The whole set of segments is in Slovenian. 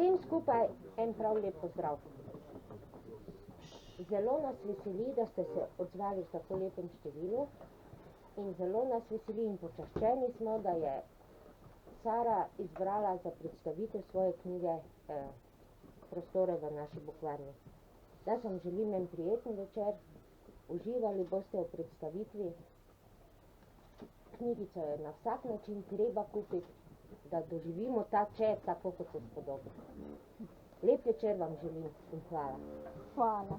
Vsem skupaj en prav lep pozdrav. Zelo nas veseli, da ste se odzvali v tako lepem številu in zelo nas veseli in počaščeni smo, da je Sara izbrala za predstavitev svoje knjige prostore v naši Bukvarni. Jaz vam želim en prijeten večer, uživali boste v predstavitvi. Knjigico je na vsak način treba kupiti, da doživimo ta čep tako, kot se spodobi. Lep večer vam želim in hvala. Hvala.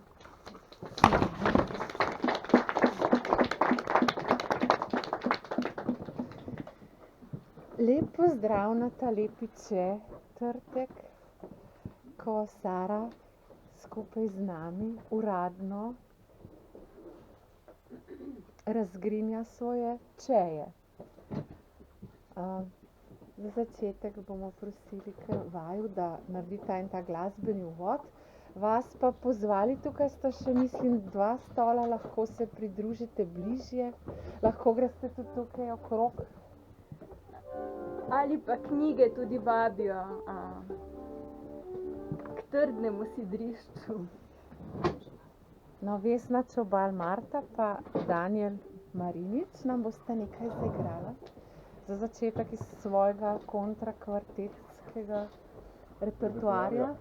Lep pozdrav na ta lepi četrtek, ko Sara skupaj z nami uradno razgrinja svoje čeje. Za začetek bomo prosili kar vaju, da naredita en ta glasbeni uvod. Vas pa pozvali, tukaj sta še, mislim, 2 stola, lahko se pridružite bližje, lahko greste tudi tukaj okrog. Ali pa knjige tudi vabijo k trdnemu sidrišču. No, Vesna Čobal Marta pa Danijel Marinič nam bosta nekaj zaigrala. Za začetek iz svojega kontrakvartetskega repertoarja.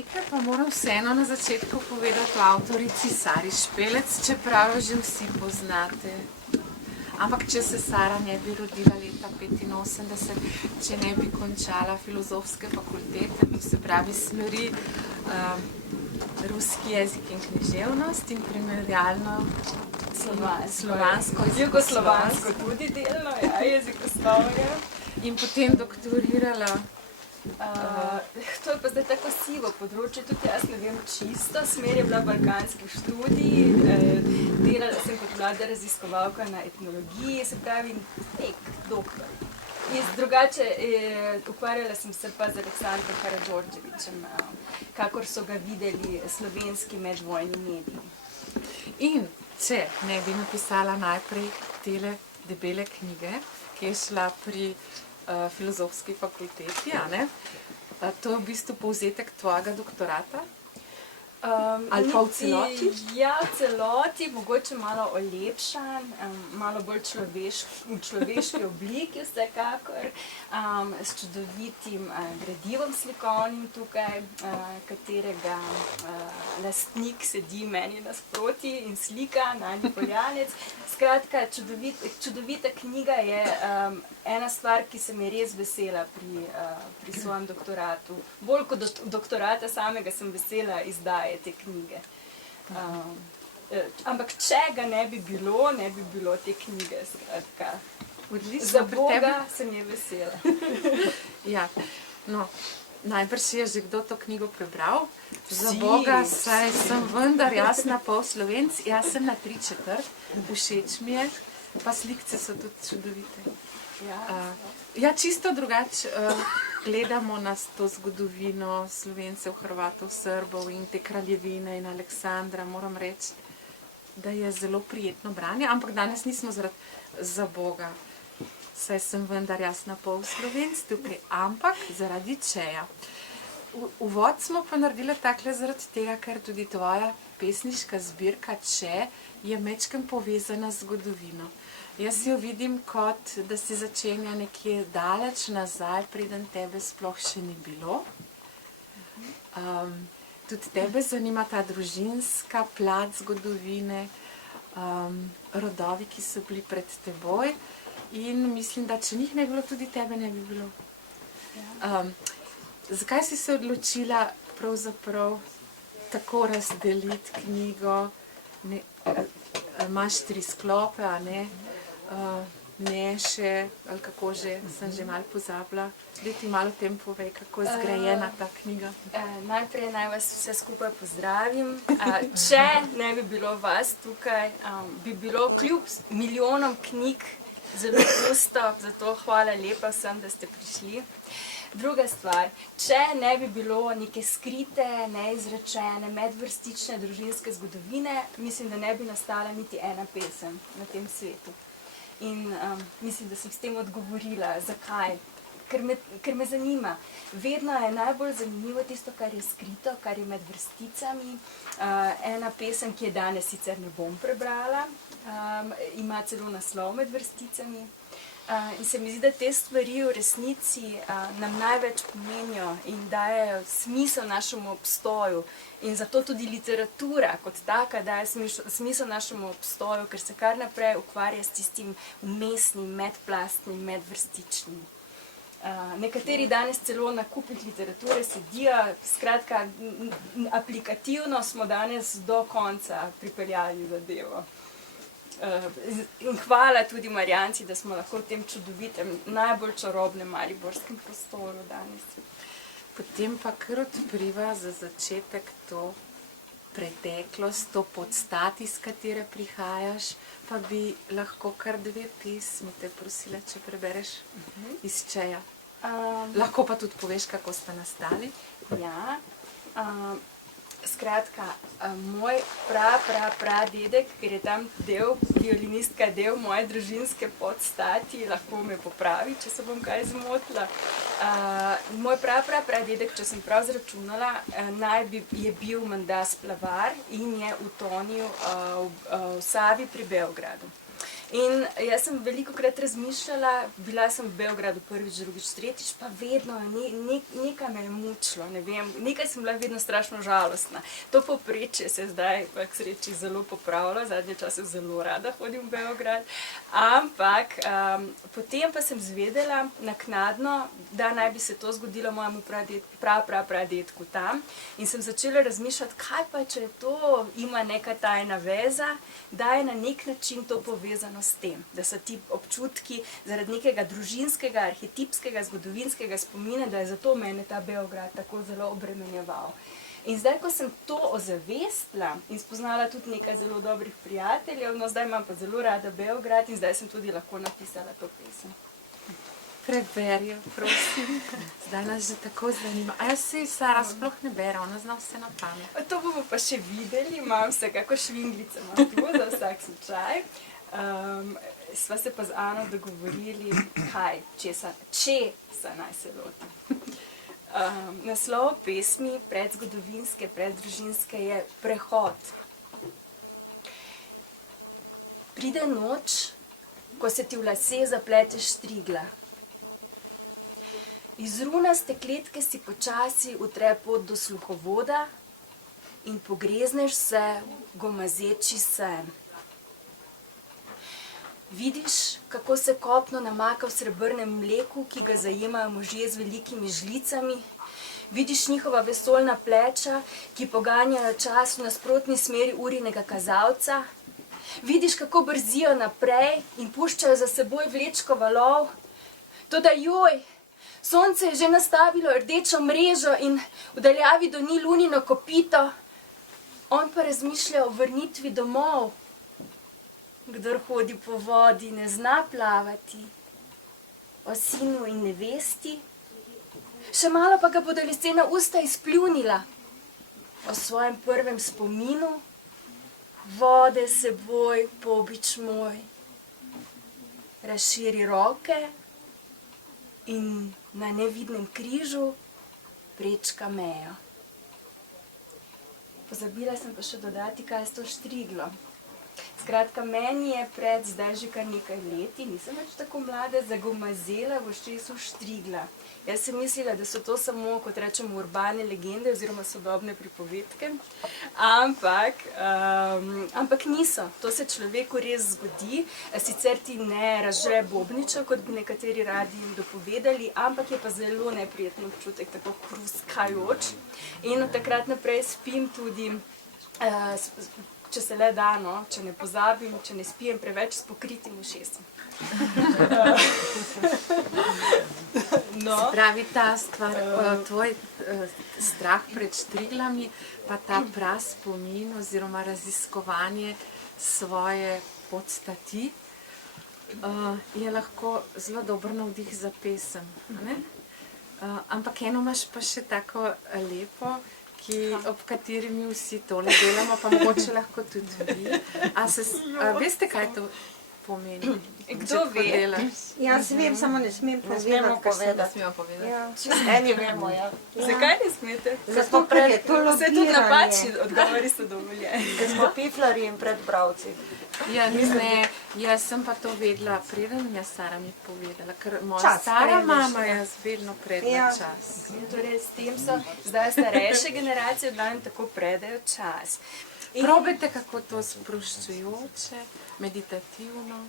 Nekaj pa moram vseeno na začetku povedati o avtorici Sari Špelec, čeprav jo že vsi poznate. Ampak če se Sara ne bi rodila leta 85, če ne bi končala filozofske fakultete, to se pravi smeri ruski jezik in književnost in primerjalno slovansko, Jugoslovansko tudi delno, ja, jezikoslovje. in potem doktorirala. To je pa zdaj tako sivo področje, tudi jaz ne vem čisto, smer je bila balkanskih študij, delala sem kot mlada raziskovalka na etnologiji, se pravi nek doktor. Drugače ukvarjala sem se pa z Aleksandrom Karadžordževićem, kakor so ga videli slovenski medvojni mediji. In če ne bi napisala najprej tele debele knjige, ki je šla pri filozofski fakulteti, a ne? To je v bistvu povzetek tvojega doktorata? Ali pa v celoti? Ja, v celoti, mogoče malo olepšan, malo bolj v človeški obliki vsekakor, s čudovitim gradivom slikovnim tukaj, katerega lastnik sedi meni nasproti in slika, Nani Poljanec. Skratka, čudovita knjiga je ena stvar, ki se mi je res vesela pri svojem doktoratu. Bolj kot doktorata samega sem vesela izdaje te knjige. Ampak če ga ne bi bilo te knjige, skratka. Za Boga sem je vesela. Ja, no, najbrž je že kdo to knjigo prebral. Za Boga, saj sem vendar jaz na pol Slovenc, jaz sem na 3/4, všeč mi je, pa slikce so tudi čudovite. Ja, čisto drugače gledamo na to zgodovino Slovencev, Hrvatov, Srbov in te kraljevine in Aleksandra. Moram reči, da je zelo prijetno branje, ampak danes nismo za Boga. Saj sem vendar jaz na pol Slovenc tukaj, ampak zaradi čeja. Uvod smo pa naredili takle zaradi tega, ker tudi tvoja pesniška zbirka Če je majčkeno povezana z zgodovino. Jaz jo vidim kot, da si začenja nekje daleč nazaj, preden tebe sploh še ni bilo. Tudi tebe zanima ta družinska plat zgodovine, rodovi, ki so bili pred teboj. In mislim, da če njih ne bi bilo, tudi tebe ne bi bilo. Zakaj si se odločila pravzaprav tako razdeliti knjigo? Imaš 3 sklope, a ne? Neše, ali kako že, sem že malo pozabila. Zdaj ti malo o tem povej, kako je zgrajena ta knjiga. Najprej naj vas vse skupaj pozdravim. Če ne bi bilo vas tukaj, bi bilo kljub milijonom knjig zelo pusto, zato hvala lepa vsem, da ste prišli. Druga stvar, če ne bi bilo neke skrite, neizrečene, medvrstične družinske zgodovine, mislim, da ne bi nastala niti ena pesem na tem svetu. In mislim, da sem s tem odgovorila. Zakaj? Ker me zanima. Vedno je najbolj zanimivo tisto, kar je skrito, kar je med vrsticami. Ena pesem, ki je danes sicer ne bom prebrala, ima celo naslov med vrsticami. In se mi zdi, da te stvari v resnici nam največ pomenijo in dajejo smisel našemu obstoju. In zato tudi literatura kot taka daje smisel našemu obstoju, ker se kar naprej ukvarja s tistim vmesnim, medplastnim, medvrstičnim. Nekateri danes celo na kupih literature sedijo, skratka, aplikativno smo danes do konca pripeljali zadevo. In hvala tudi Marjanci, da smo lahko v tem čudovitem, najbolj čarobnem mariborskem prostoru danes. Potem pa kar odpriva za začetek to preteklost, to podstat, iz katere prihajaš, pa bi lahko kar 2 pesmi te prosila, če prebereš iz Čeja. Lahko pa tudi poveš, kako sta nastali. Ja, skratka, moj pradedek, ker je tam violinistka del moje družinske podstati, lahko me popravi, če se bom kaj zmotila. Moj pradedek, če sem prav zračunala, je bil menda splavar in je utonil v Savi pri Beogradu. In jaz sem velikokrat razmišljala, bila sem v Beogradu prvič, drugič, tretjič, pa vedno nekaj me je mučilo, ne vem, nekaj sem bila vedno strašno žalostna. To povprečje se zdaj pa k sreči zelo popravilo, zadnje čase zelo rada hodim v Beograd, ampak potem pa sem zvedela naknadno, da naj bi se to zgodilo mojemu pradedku tam in sem začela razmišljati, kaj pa, če to ima neka tajna veza, da je na nek način to povezano s tem, da so ti občutki zaradi nekega družinskega, arhetipskega, zgodovinskega spomina, da je zato mene ta Beograd tako zelo obremenjeval. In zdaj, ko sem to ozavestila in spoznala tudi nekaj zelo dobrih prijateljev, no zdaj imam pa zelo rada Beograd in zdaj sem tudi lahko napisala to pesem. Preberi, prosim. Zdaj nas že tako zanima. A jaz si Sara sploh ne bere, ona zna vse na pamet. To bomo pa še videli, imam vsekakor švinglice, imam tu za vsak slučaj. Sva se pa z Ano dogovorili, kaj, česa naj se loti. Naslov pesmi predzgodovinske, preddružinske je Prehod. Pride noč, ko se ti v lase zaplete štrigla. Iz runaste kletke si počasi utre pot do sluhovoda in pogrezneš se v gomazeči sen. Vidiš, kako se kopno namaka v srebrnem mleku, ki ga zajemajo možje z velikimi žlicami. Vidiš njihova vesoljna pleča, ki poganjajo čas v nasprotni smeri urinega kazalca. Vidiš, kako brzijo naprej in puščajo za seboj vlečko valov. Toda joj, sonce je že nastavilo rdečo mrežo in v daljavi doni lunino kopito. On pa razmišlja o vrnitvi domov. Kdor hodi po vodi, ne zna plavati. O sinu in nevesti. Še malo pa ga bodo lesena usta izpljunila. O svojem prvem spominu. Vode seboj, pobič moj. Razširi roke in na nevidnem križu prečka mejo. Pozabila sem pa še dodati, kaj je to štriglo. Skratka, meni je pred zdaj že kar nekaj leti, nisem več tako mlada, zagomazela v ušesu štrigla. Jaz sem mislila, da so to samo, kot rečemo, urbane legende oziroma sodobne pripovedke, ampak niso. To se človeku res zgodi, sicer ti ne razžre bobniča, kot bi nekateri radi jim dopovedali, ampak je pa zelo neprijeten občutek, tako hruskajoč. In od takrat naprej spim tudi, če se le da, no, če ne pozabim, če ne spijem preveč s pokritim ušesom. No. Pravi ta stvar, tvoj strah pred štriglami, pa ta praspomin oziroma raziskovanje svoje podstati je lahko zelo dober navdih za pesem. Ne? Ampak eno imaš pa še tako lepo, ob kateri mi vsi tole delamo, pa mogoče lahko tudi vi. Veste, kaj to pomeni? Kdo ve? Jaz vem, samo ne smem povedati. Eni vemo, ja. Zakaj ne smete? Ker smo predologirani. Vse tudi napačni odgovori so dovoljeni. Ker smo piflari in predbravci. Ja, ne, jaz sem pa to vedela, preden mi je Sara mi povedala, ker moja stara mama je vedno predla čas. Torej, s tem so zdaj starejše generacije oddajem tako predajo čas. Probajte, kako to sproščujoče, meditativno.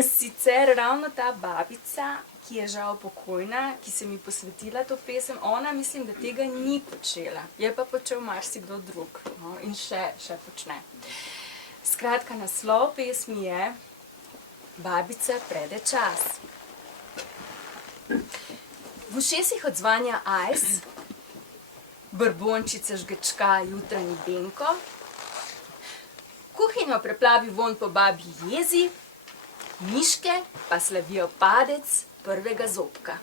Sicer ravno ta babica, ki je žal pokojna, ki se mi posvetila to pesem, ona mislim, da tega ni počela. Je pa počel marsikdo drug, no, in še počne. Skratka, naslov pesmi je Babica prede čas. V ušesih odzvanja ajs, brbončica žgečka jutranji benko, kuhinjo preplavi vonj po babji jezi, miške pa slavijo padec prvega zobka.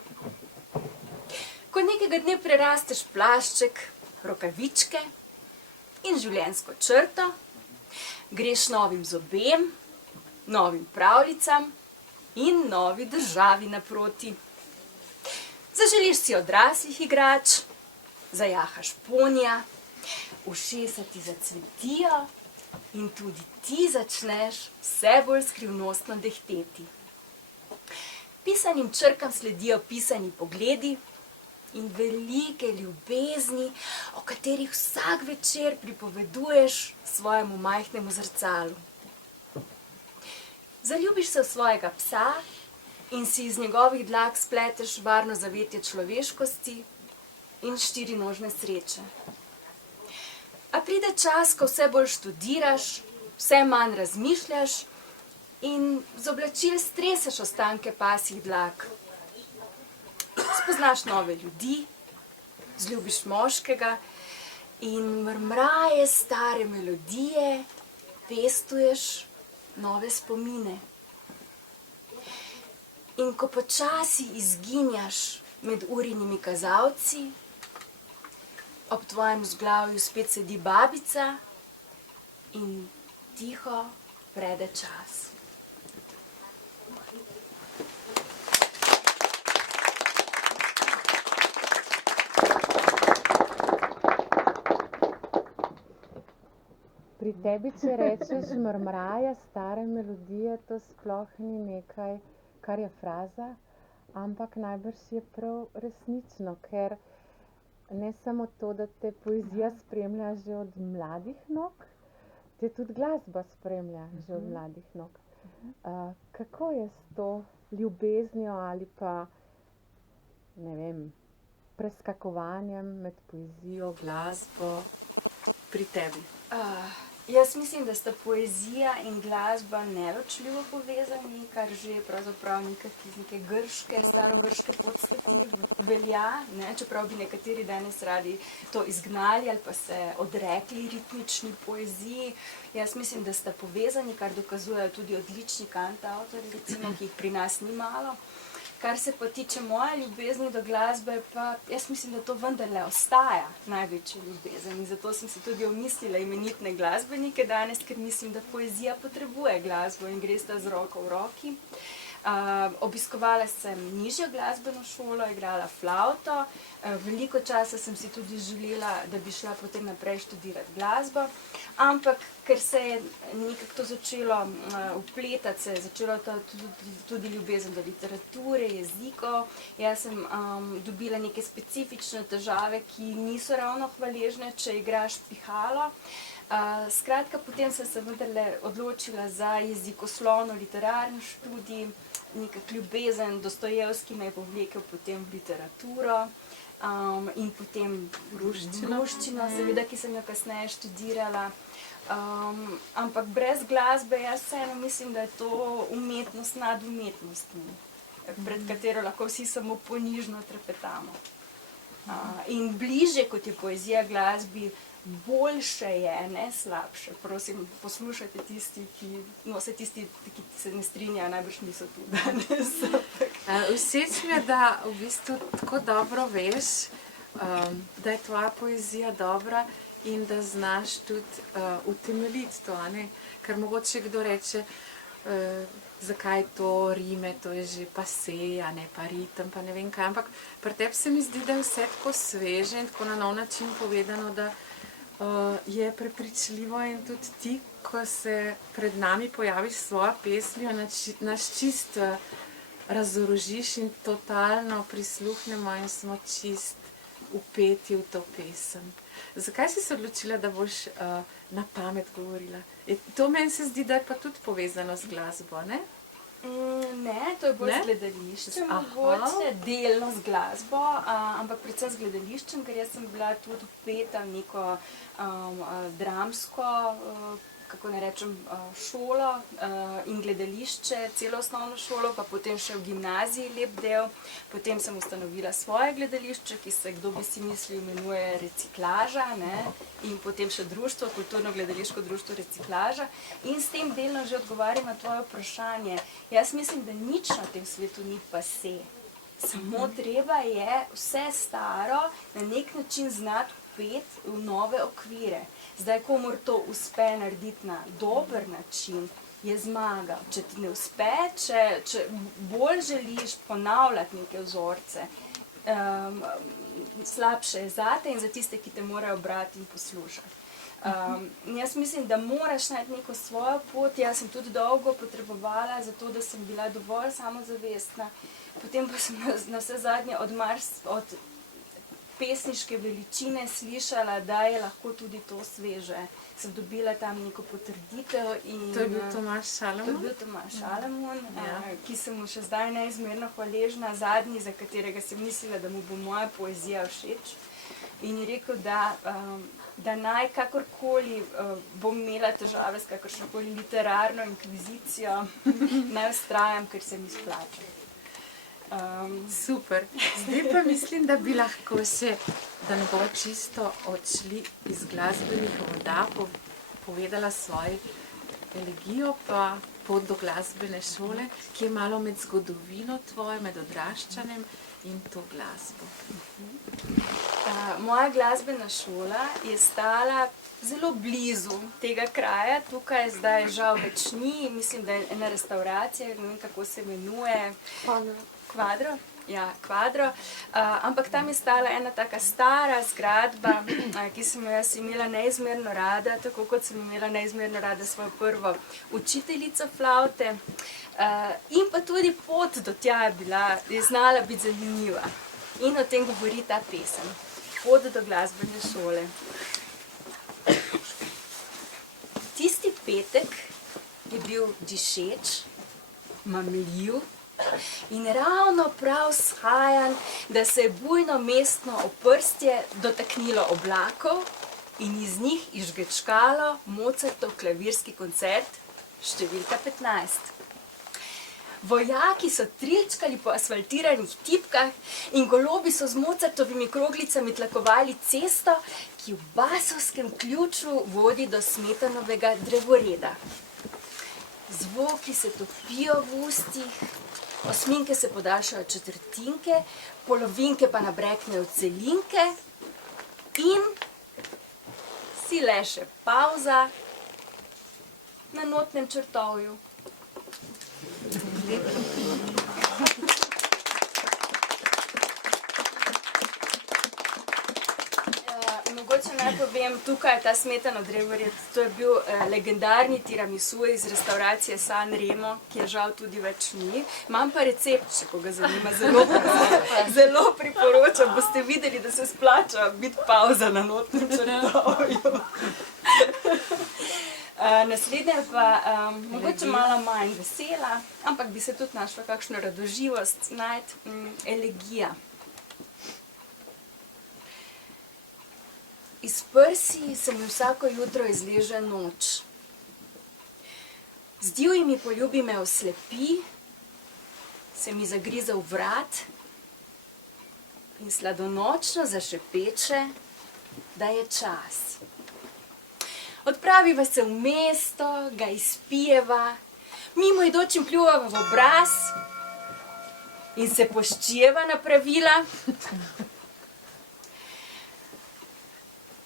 Ko nekega dne prerasteš plašček, rokavičke in življenjsko črto, greš novim zobem, novim pravljicam in novi državi naproti. Zaželiš si odraslih igrač, zajahaš ponija, ušesa ti zacvetijo in tudi ti začneš vse bolj skrivnostno dehteti. Pisanim črkam sledijo pisani pogledi in velike ljubezni, o katerih vsak večer pripoveduješ svojemu majhnemu zrcalu. Zaljubiš se v svojega psa in si iz njegovih dlak spleteš varno zavetje človeškosti in štirinožne sreče. A pride čas, ko vse bolj študiraš, vse manj razmišljaš in z oblačil streseš ostanke pasjih dlak. Spoznaš nove ljudi, zljubiš moškega in mrmraje stare melodije, pestuješ nove spomine. In ko počasi izginjaš med urinimi kazalci, ob tvojem vzglavju spet sedi babica in tiho prede čas. Pri tebi, če rečeš mrmraja, stare melodije, to sploh ni nekaj, kar je fraza, ampak najbrž je prav resnično, ker ne samo to, da te poezija spremlja že od mladih nog, te tudi glasba spremlja že od mladih nog. Kako je s to ljubeznijo ali pa, ne vem, preskakovanjem med poezijo, Glasbo pri tebi. Jaz mislim, da sta poezija in glasba neločljivo povezani, kar že pravzaprav iz neke grške, starogrške podsveti velja, ne? Čeprav bi nekateri danes radi to izgnali ali pa se odrekli ritmični poeziji. Jaz mislim, da sta povezani, kar dokazujejo tudi odlični kantavtorji, recimo, ki jih pri nas ni malo. Kar se pa tiče moje ljubezni do glasbe, pa jaz mislim, da to vendarle ostaja največja ljubezen. In zato sem si tudi omislila imenitne glasbenike danes, ker mislim, da poezija potrebuje glasbo in gresta z roko v roki. Obiskovala sem nižjo glasbeno šolo, igrala flavto. Veliko časa sem si tudi želela, da bi šla potem naprej študirati glasbo. Ampak, ker se je nekako to začelo vpletati, se je začelo tudi ljubezen do literature, jezikov. Jaz sem dobila neke specifične težave, ki niso ravno hvaležne, če igraš pihalo. Skratka, potem sem se vendarle odločila za jezikoslovno-literarni študij, nekak ljubezen, Dostojevski me je povlekel potem v literaturo in potem ruščino, seveda, ki sem jo kasneje študirala. Ampak brez glasbe jaz vseeno mislim, da je to umetnost nad umetnostmi, pred katero lahko vsi samo ponižno trepetamo. In bliže, kot je poezija glasbi, boljše je, ne slabše. Prosim, poslušajte tisti, ki se ne strinjajo, najbrž niso tu danes. Všeč mi je, da v bistvu tako dobro veš, da je tvoja poezija dobra in da znaš tudi utemeljiti to, ne? Ker mogoče kdo reče, zakaj to rime, to je že pase, a ne pa ritem, pa ne vem kaj, ampak pri tebi se mi zdi, da je vse tako sveže in tako na nov način povedano, da je prepričljivo in tudi ti, ko se pred nami pojaviš s svojo pesmijo, nas čist razorožiš in totalno prisluhnemo in smo čist vpeti v to pesem. Zakaj si se odločila, da boš na pamet govorila? To meni se zdi, da je pa tudi povezano z glasbo, ne? Ne, to je bolj z gledališčem, mogoče delno z glasbo, ampak predvsem z gledališčem, ker jaz sem bila tudi vpeta v neko dramsko, kako ne rečem, šolo in gledališče, celo osnovno šolo, pa potem še v gimnaziji lep del. Potem sem ustanovila svoje gledališče, ki se, kdo bi si mislil, imenuje Reciklaža, ne? In potem še društvo, kulturno-gledališko društvo Reciklaža. In s tem delno že odgovarjam na tvoje vprašanje. Jaz mislim, da nič na tem svetu ni pase. Samo treba je vse staro na nek način znati vpeti v nove okvire. Zdaj, komur to uspe narediti na dober način, je zmaga. Če ti ne uspe, če bolj želiš ponavljati neke vzorce, slabše je zate in za tiste, ki te morajo brati in poslušati. Jaz mislim, da moraš najti neko svojo pot. Jaz sem tudi dolgo potrebovala za to, da sem bila dovolj samozavestna. Potem pa sem na vse zadnje od pesniške veličine slišala, da je lahko tudi to sveže. Sem dobila tam neko potrditev. To je bil Tomaž Šalamun? To je bil Tomaž Šalamun, ki sem mu še zdaj neizmerno hvaležna, zadnji, za katerega sem mislila, da mu bo moja poezija všeč. In je rekel, da naj kakorkoli bom imela težave s kakršnokoli literarno inkvizicijo, naj vztrajam, ker se mi splača. Super. Zdaj pa mislim, da bi lahko še, da ne bo čisto odšli iz glasbenih voda, povedala svojo elegijo pa pot do glasbene šole, ki je malo med zgodovino tvojo, med odraščanjem in to glasbo. Moja glasbena šola je stala zelo blizu tega kraja. Tukaj zdaj žal več ni, mislim, da je ena restauracija, ne vem, kako se imenuje. Kvadro. Ja, Kvadro. Ampak tam je stala ena taka stara zgradba, ki sem jo jaz imela neizmerno rada, tako kot sem imela neizmerno rada svojo prvo učiteljico flavte. In pa tudi pot do tja je znala biti zanimiva. In o tem govori ta pesem. Pot do glasbene šole. Tisti petek je bil dišeč, mamljiv in ravno prav shajan, da se je bujno mestno oprstje dotaknilo oblakov in iz njih izžgečkalo Mozartov klavirski koncert številka 15. Vojaki so trilčkali po asfaltiranih tipkah in golobi so z Mozartovimi kroglicami tlakovali cesto, ki v basovskem ključu vodi do Smetanovega drevoreda. Zvoki se topijo v ustih, osminke se podaljšajo četrtinke, polovinke pa nabreknejo celinke in si le še pavza na notnem črtovju. Mogoče naj povem, tukaj je ta Smetanov drevored, to je bil legendarni tiramisu iz restauracije San Remo, ki je žal tudi več ni. Imam pa recept, če koga zanima, zelo priporočam, boste videli, da se splača biti pavza na notnem črtovju. Naslednja pa mogoče malo manj vesela, ampak bi se tudi našla kakšno radoživost najti, elegija. Iz prsi se mi vsako jutro izleže noč. Z divjimi poljubi me oslepi, se mi zagrize v vrat in sladonočno zašepeče, da je čas. Odpraviva se v mesto, ga izpijeva, mimoidočim pljuvava v obraz in se poščijeva na pravila.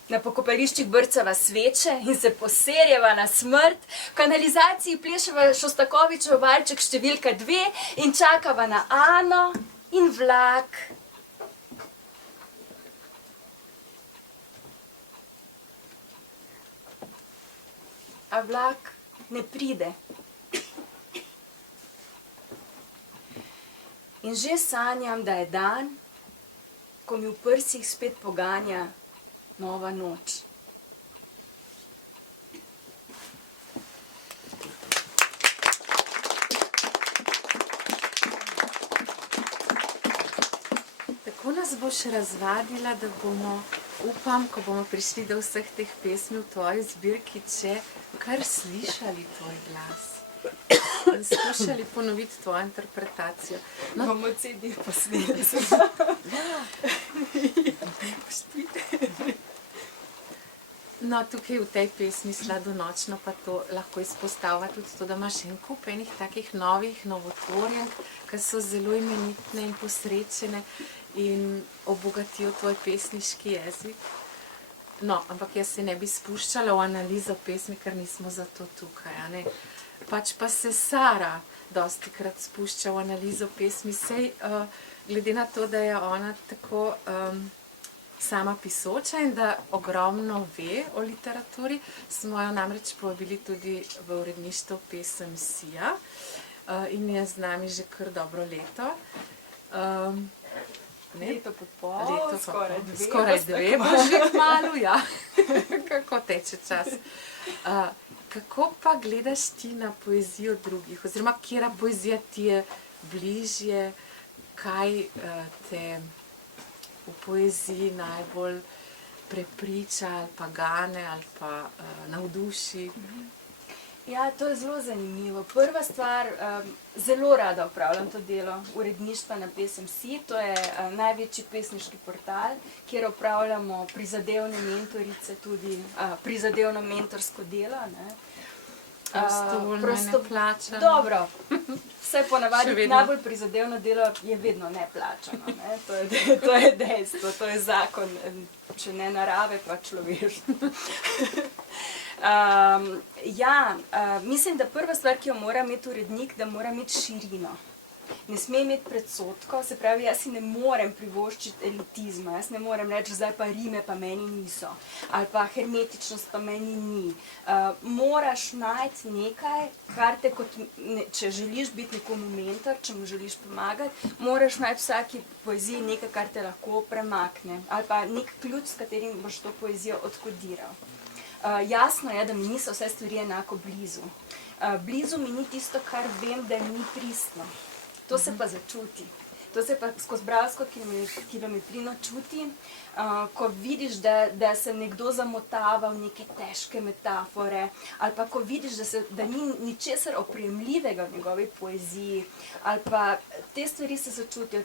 Na pokopališčih brcava sveče in se poserjeva na smrt, v kanalizaciji pleševa Šostakovičev valček številka 2 in čakava na Ano in vlak. A vlak ne pride. In že sanjam, da je dan, ko mi v prsih spet poganja nova noč. Tako nas boš razvadila, da bomo, upam, ko bomo prišli do vseh teh pesmi v tvoji zbirki, če kar slišali tvoj glas in skušali ponoviti tvojo interpretacijo. Bomo CD posneli. No, tukaj v tej pesmi Sladonočno pa to lahko izpostavlja tudi to, da imaš en kup enih takih novih novotvorjenk, ki so zelo imenitne in posrečene in obogatijo tvoj pesniški jezik. No, ampak jaz se ne bi spuščala v analizo pesmi, ker nismo zato tukaj, a ne? Pač pa se Sara dostikrat spušča v analizo pesmi, sej glede na to, da je ona tako sama pisoča in da ogromno ve o literaturi. Smo jo namreč povabili tudi v uredništvo Pesem Sija in je z nami že kar dobro leto. Leto pa pol, Leto pa skoraj pol. dve. Skoraj dve, bo že kmalu, ja. Kako teče čas. Kako pa gledaš ti na poezijo drugih, oziroma katera poezija ti je bližje, kaj te v poeziji najbolj prepriča ali pa gane ali pa navduši? Ja, to je zelo zanimivo. Prva stvar, zelo rada upravljam to delo uredništva na Pesem Si. To je največji pesniški portal, kjer upravljamo prizadevne mentorice, tudi prizadevno mentorsko delo. Prostovoljno, neplačano. Dobro, vse Še ponavadi vedno. najbolj prizadevno delo je vedno neplačano. Ne? To je dejstvo, to je zakon, če ne narave, pa človeštvo. Mislim, da prva stvar, ki jo mora imeti urednik, da mora imeti širino. Ne sme imeti predsodkov, se pravi, jaz si ne morem privoščiti elitizma, jaz ne morem reči, zdaj pa rime pa meni niso, ali pa hermetičnost pa meni ni. Moraš najti nekaj, kar te če želiš biti nekomu mentor, če mu želiš pomagati, moraš najti vsaki poeziji nekaj, kar te lahko premakne, ali pa nek ključ, s katerim boš to poezijo odkodiral. Jasno je, da mi niso vse stvari enako blizu. Blizu mi ni tisto, kar vem, da ni pristno. To se pa začuti. To se pa skozi bralsko kilometrino čuti, ko vidiš, da se nekdo zamotava v neke težke metafore, ali pa ko vidiš, da ni ničesar oprijemljivega v njegovi poeziji, ali pa te stvari se začutijo.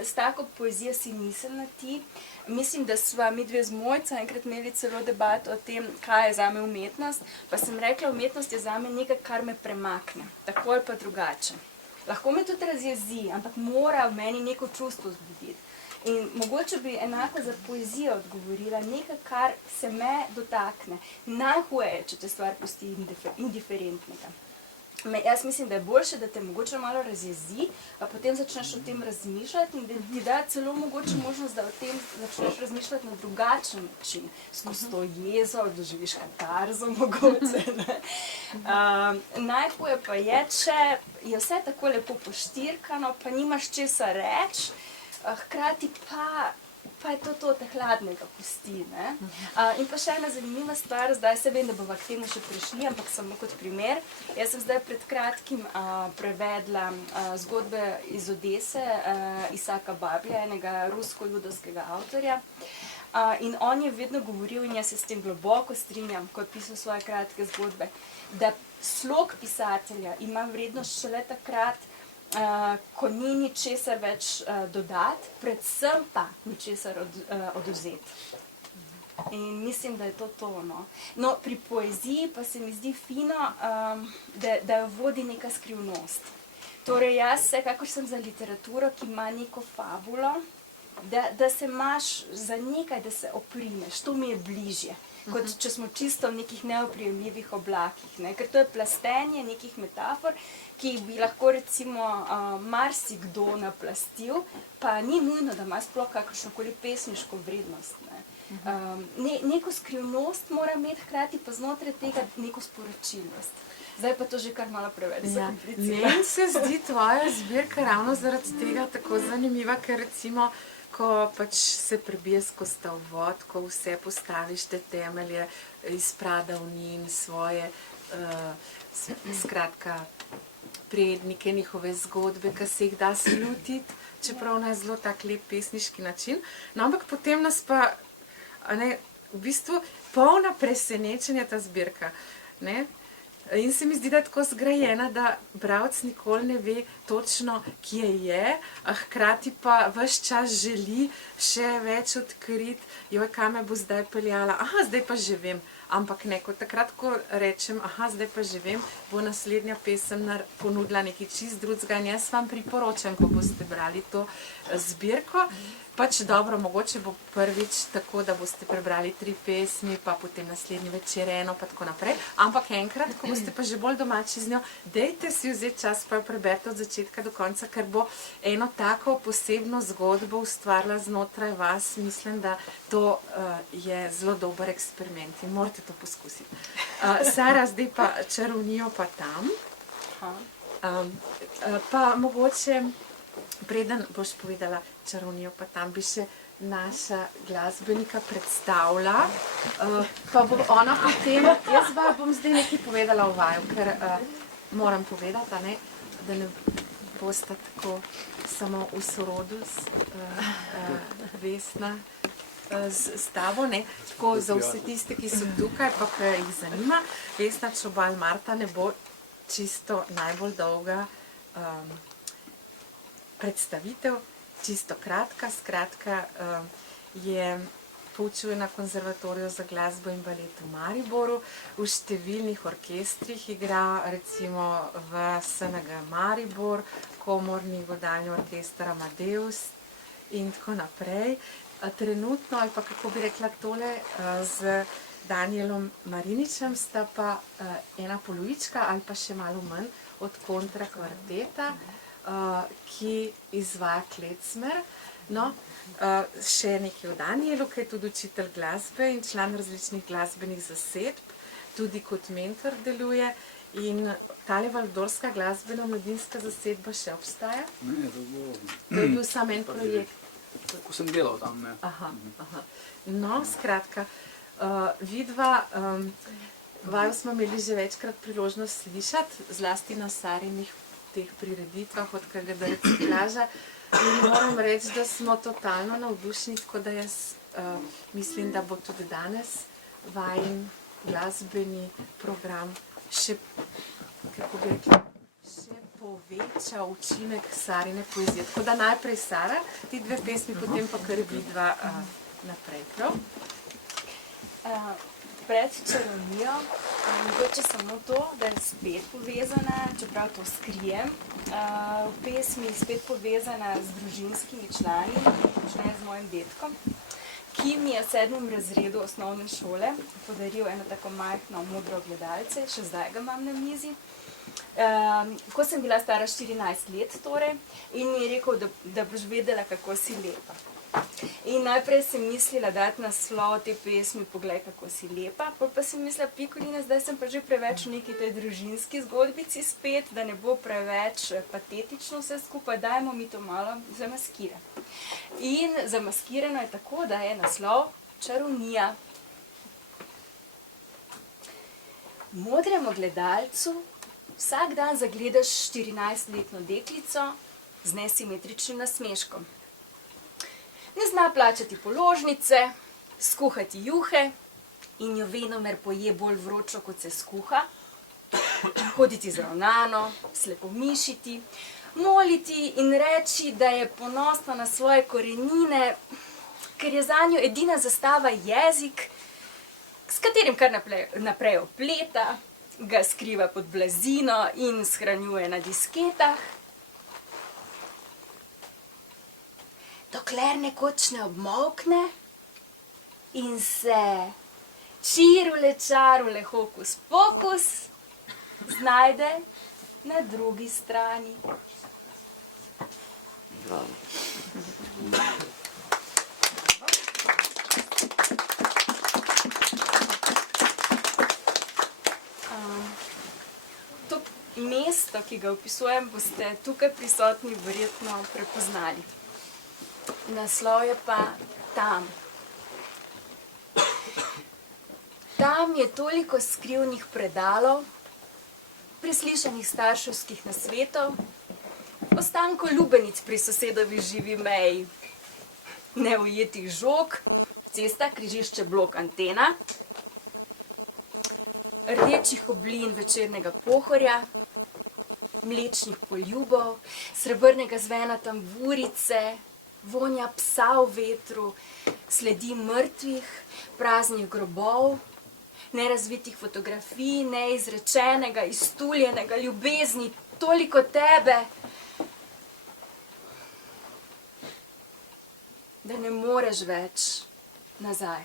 S tako poezijo si miselna ti. Mislim, da sva midve z Mojco enkrat imeli celo debato o tem, kaj je zame umetnost, pa sem rekla, umetnost je zame nekaj, kar me premakne, tako ali pa drugače. Lahko me tudi razjezi, ampak mora v meni neko čustvo zbuditi. In mogoče bi enako za poezijo odgovorila, nekaj, kar se me dotakne. Najhuje je, če te stvar pusti indiferentnega. Jaz mislim, da je boljše, da te mogoče malo razjezi, pa potem začneš o tem razmišljati in da ti da celo mogoče možnost, da o tem začneš razmišljati na drugačen način. Skozi to jezo, doživiš katarzo mogoče. Najhuje pa je, če je vse tako lepo poštirkano, pa nimaš česa reči, hkrati pa je to te hladnega pusti. In pa še ena zanimiva stvar, zdaj se vem, da bova k temu še prišli, ampak samo kot primer. Jaz sem zdaj pred kratkim prevedla zgodbe iz Odese Isaka Babija, enega rusko-judovskega avtorja. In on je vedno govoril, in jaz se s tem globoko strinjam, ko je pisal svoje kratke zgodbe, da slog pisatelja ima vrednost šele takrat, ko ni ničesar več dodati, predvsem pa ničesar odvzeti. In mislim, da je to. No, pri poeziji pa se mi zdi fino, da jo vodi neka skrivnost. Torej, jaz vsekakor sem za literaturo, ki ima neko fabulo, da se imaš za nekaj, da se oprimeš. To mi je bližje, kot če smo čisto v nekih neoprijemljivih oblakih. Ker to je plastenje nekih metafor, ki bi lahko recimo marsikdo naplastil, pa ni nujno, da ima sploh kakršnokoli pesniško vrednost. Neko skrivnost mora imeti, hkrati pa znotraj tega neko sporočilnost. Zdaj pa to že kar malo preveč zakomplicira. Meni se zdi tvoja zbirka ravno zaradi tega tako zanimiva, ker recimo, ko pač se prebije skozi ta uvod, ko vse postaviš te temelje iz pradavnin, svoje, skratka, prednike, njihove zgodbe, ki se jih da slutiti, čeprav na zelo tak lep pesniški način. No, ampak potem nas pa, v bistvu, polna presenečenja ta zbirka. In se mi zdi, da je tako zgrajena, da bralec nikoli ne ve točno, kje je, a hkrati pa ves čas želi še več odkriti, joj, kam me bo zdaj peljala, zdaj pa že vem. Ampak ne, takrat, ko rečem, zdaj pa že vem, bo naslednja pesem ponudila nekaj čist drugega in jaz vam priporočam, ko boste brali to zbirko. pač dobro, mogoče bo prvič tako, da boste prebrali 3 pesmi, pa potem naslednji večer eno, pa tako naprej. Ampak enkrat, ko boste pa že bolj domači z njo, dejte si vzeti čas, pa jo preberite od začetka do konca, ker bo eno tako posebno zgodbo ustvarila znotraj vas. Mislim, da to je zelo dober eksperiment in morate to poskusiti. Sara, zdaj pa Čarovnijo pa tam. Pa mogoče, preden boš povedala Čarovnijo pa tam, bi še naša glasbenika predstavila, pa bo ona potem, jaz bom zdaj nekaj povedala o vaju, ker moram povedati, da ne boste tako samo v sorodu Vesna s tabo, tako za vse tiste, ki so tukaj, pa ki jih zanima. Vesna Čobal Marta ne bo čisto najbolj dolga predstavitev, čisto kratka, skratka je poučuje na Konzervatoriju za glasbo in balet v Mariboru, v številnih orkestrih igra, recimo v SNG Maribor, komorni godalni orkester Amadeus in tako naprej. Trenutno, ali pa kako bi rekla tole, z Danielom Mariničem sta pa ena polovička ali pa še malo manj od kontrakvarteta, ki izvaja klecmer. No, še nekaj o Danielu, ki je tudi učitelj glasbe in član različnih glasbenih zasedb, tudi kot mentor deluje. In tale Valdorska glasbeno-mladinska zasedba še obstaja? Ne, to je bil samo en projekt. Ko sem delal tam, ne. Aha. No, skratka, vidva, vaju smo imeli že večkrat priložnost slišati, zlasti na Sarinih teh prireditvah, od kakega reciklaža. In moram reči, da smo totalno navdušeni, tako da jaz mislim, da bo tudi danes vajin glasbeni program še, kako bi rekla, še povečal učinek Sarine poezije. Tako da najprej Sara, ti 2 pesmi, potem pa kar vidva naprej, prav? Pred Čarovnijo, mogoče samo to, da je spet povezana, čeprav to skrijem, v pesmi spet povezana z družinskimi člani, počne z mojim detkom, ki mi je v 7. razredu osnovne šole podaril eno tako majhno modro gledalce, še zdaj ga imam na mizi. Ko sem bila stara 14 let torej, in mi je rekel, da boš vedela, kako si lepa. In najprej sem mislila dati naslov te pesmi Poglej, kako si lepa, potem pa sem mislila, Pikolina, zdaj sem pa že preveč v neki tej družinski zgodbici spet, da ne bo preveč patetično vse skupaj, dajmo mi to malo zamaskirati. In zamaskirano je tako, da je naslov Čarovnija. Modremu gledalcu vsak dan zagledaš 14-letno deklico z nesimetričnim nasmeškom. Ne zna plačati položnice, skuhati juhe in jo venomer poje bolj vročo, kot se skuha, hoditi zravnano, slepomišiti, moliti in reči, da je ponosna na svoje korenine, ker je zanjo edina zastava jezik, s katerim kar naprej opleta, ga skriva pod blazino in shranjuje na disketah. Dokler nekoč ne obmolkne in se čirule, čarule, hokus pokus znajde na drugi strani. To mesto, ki ga opisujem, boste tukaj prisotni verjetno prepoznali. Naslov je pa Tam. Tam je toliko skrivnih predalov, preslišanih starševskih nasvetov, ostankov lubenic pri sosedovi živi meji, neujetih žog, cesta, križišče, blok, antena, rdečih oblin večernega pohorja, mlečnih poljubov, srebrnega zvena tamburice, vonja psa v vetru, sledi mrtvih, praznih grobov, nerazvitih fotografij, neizrečenega, iztuljenega, ljubezni, toliko tebe. da ne moreš več nazaj.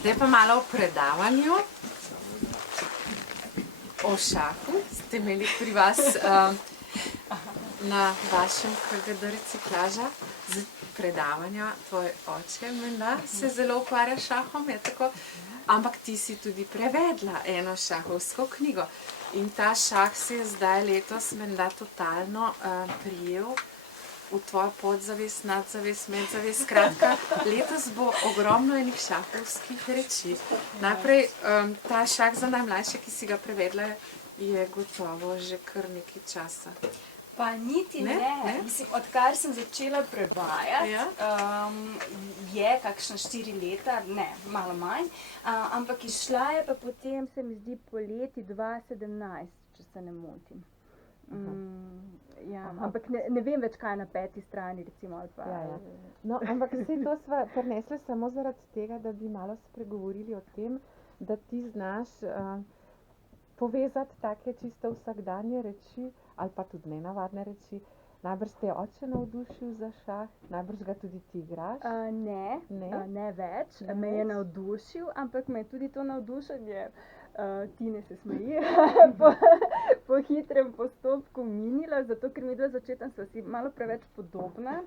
Zdaj pa malo o predavanju, o šahu. Ste imeli pri vas na vašem KGD reciklaža predavanja, tvoj oče menda se zelo ukvarja s šahom, je tako? Ampak ti si tudi prevedla eno šahovsko knjigo. In ta šah se je zdaj letos menda totalno prijel v tvojo podzavest, nadzavest, medzavest. Skratka, letos bo ogromno enih šahovskih reči. Najprej ta šah za najmlajše, ki si ga prevedla, je gotovo že kar nekaj časa. Pa niti Ne? ne. Mislim, odkar sem začela prevajati, Ja. Je kakšna 4 leta, ne, malo manj, ampak izšla je pa potem, se mi zdi, poleti 2017, če se ne motim. Ja, ampak ne vem več, kaj je na 5. strani, recimo, ali pa... Ja. No, ampak vse to sva prinesli samo zaradi tega, da bi malo spregovorili o tem, da ti znaš povezati take čisto vsakdanje reči ali pa tudi nenavadne reči. Najbrž te je oče navdušil za šah, najbrž ga tudi ti igraš. Ne, Ne? ne več. Ne Me je več? navdušil, ampak me je tudi to navdušenje, Tine se smeji, po hitrem postopku minilo, zato ker midva z očetom sva si malo preveč podobna.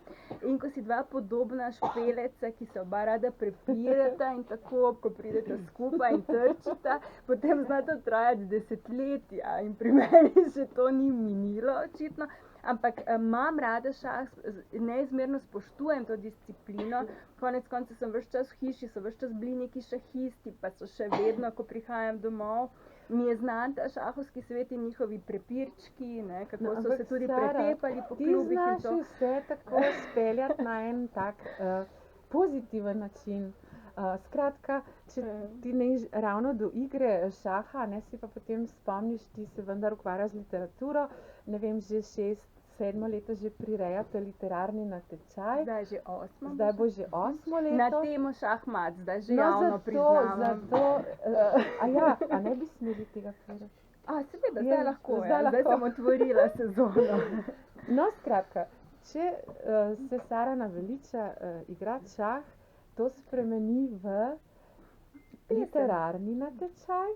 In ko si dva podobna špeleca, ki se oba rada prepirata in tako, ko prideta skupaj in trčita, potem zna to trajati desetletja in pri meni še to ni minilo očitno. Ampak imam rada šah, neizmerno spoštujem to disciplino. Konec konca sem ves čas v hiši, so ves čas bili neki šahisti, pa so še vedno, ko prihajam domov. Mi je znan ta šahovski svet in njihovi prepirčki, ne, kako so ampak se tudi Sara, pretepali po ti klubih in znaš to. vse tako speljati na en tak pozitiven način. Skratka, če ti ne ravno do igre šaha, ne, si pa potem spomniš, ti se vendar ukvarjaš z literaturo, ne vem, že 6-7 leto že prirejate literarni natečaj. Zdaj že 8. Zdaj bo že 8 leto. Na temo šahmat, zdaj že No, javno priznavam. a ne bi smeli tega povedati? Seveda, Ja, zdaj lahko, zdaj ja. Zdaj lahko. sem otvorila sezono. No, skratka, če se Sara naveliča igrati šah, to spremeni v literarni natečaj,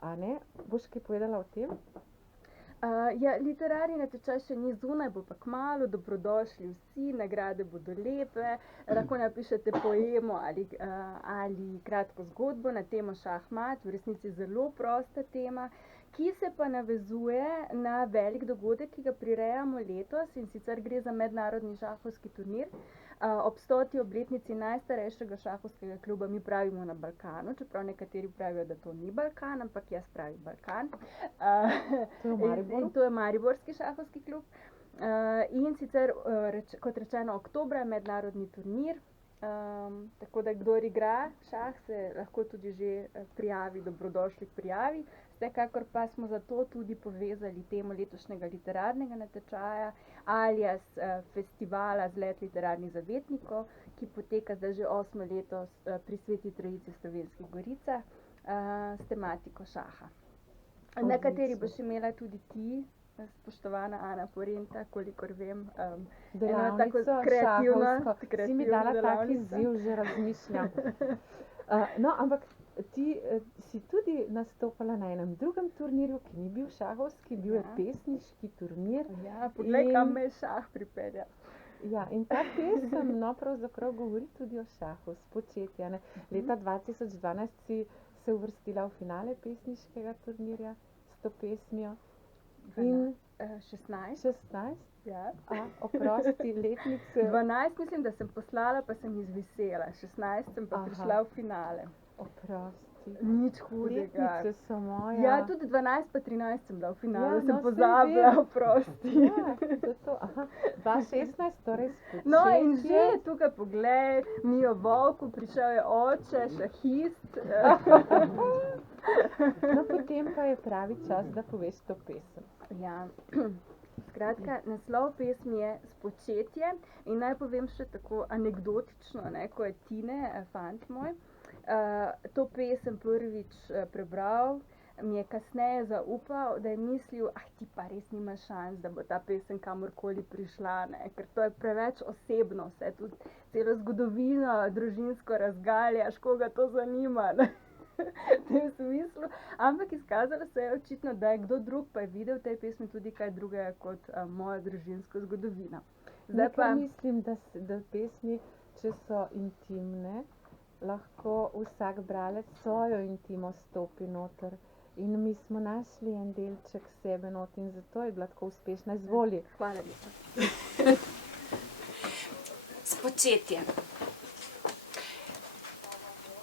a ne? Boš kaj povedala o tem? Ja, literarni natečaj še ni zunaj, bo pa kmalu, dobrodošli vsi, nagrade bodo lepe, lahko napišete poemo ali kratko zgodbo na temo šahmat, v resnici zelo prosta tema, ki se pa navezuje na velik dogodek, ki ga prirejamo letos, in sicer gre za mednarodni šahovski turnir. Ob 100. obletnici najstarejšega šahovskega kluba, mi pravimo na Balkanu, čeprav nekateri pravijo, da to ni Balkan, ampak jaz pravim Balkan. To je v Mariboru? In to je Mariborski šahovski klub. In sicer, kot rečeno, oktobra je mednarodni turnir, tako da kdor igra šah, se lahko tudi že prijavi, dobrodošli k prijavi. Vsekakor pa smo zato tudi povezali temo letošnjega literarnega natečaja alias festivala Zlet literarnih zavetnikov, ki poteka zdaj že 8 leto pri Sveti Trojici v Slovenskih Goricah s tematiko šaha. Na kateri boš imela tudi ti, spoštovana Ana Porenta, kolikor vem, eno tako kreativno Si mi dala tak delavnico. izziv, že razmišljam. No, ampak ti si tudi nastopala na enem drugem turnirju, ki ni bil šahovski, bil je pesniški turnir. Ja, poglej, kam me je šah pripeljal. Ja, in ta pesem, no, pravzaprav govori tudi o šahu, spočetja, ne. Leta 2012 si se uvrstila v finale pesniškega turnirja s to pesmijo. In 16. 16, Ja. oprosti, letnice. 12 mislim, da sem poslala, pa sem izvisela. 16 sem pa Aha. prišla v finale. Oprosti. Nič hudega. Letnice so moja. Ja, tudi 12 pa 13 sem bila v finalu, Ja, sem no, saj pozabila, vem. oprosti. Ja, zato, 2016, torej spočetje. No in že tukaj poglej, Mijo Volku, prišel je oče, šahist. No, potem pa je pravi čas, da poveš to pesem. Ja, skratka, naslov pesmi je Spočetje in naj povem še tako anekdotično, ne, ko je Tine, fant moj, to pesem prvič prebral, mi je kasneje zaupal, da je mislil, ti pa res nimaš šans, da bo ta pesem kamorkoli prišla, ne, ker to je preveč osebno, vse tudi celo zgodovino družinsko razgaljaš, koga to zanima, ne. V tem smislu, ampak izkazalo se je očitno, da je kdo drug pa je videl v tej pesmi tudi kaj drugega kot mojo družinsko zgodovino. Zdaj Nekaj pa, mislim, da pesmi, če so intimne, lahko vsak bralec svojo intimo stopi noter. In mi smo našli en delček sebe not in zato je bila tako uspešna. Izvoli. hvala lepa. Početje.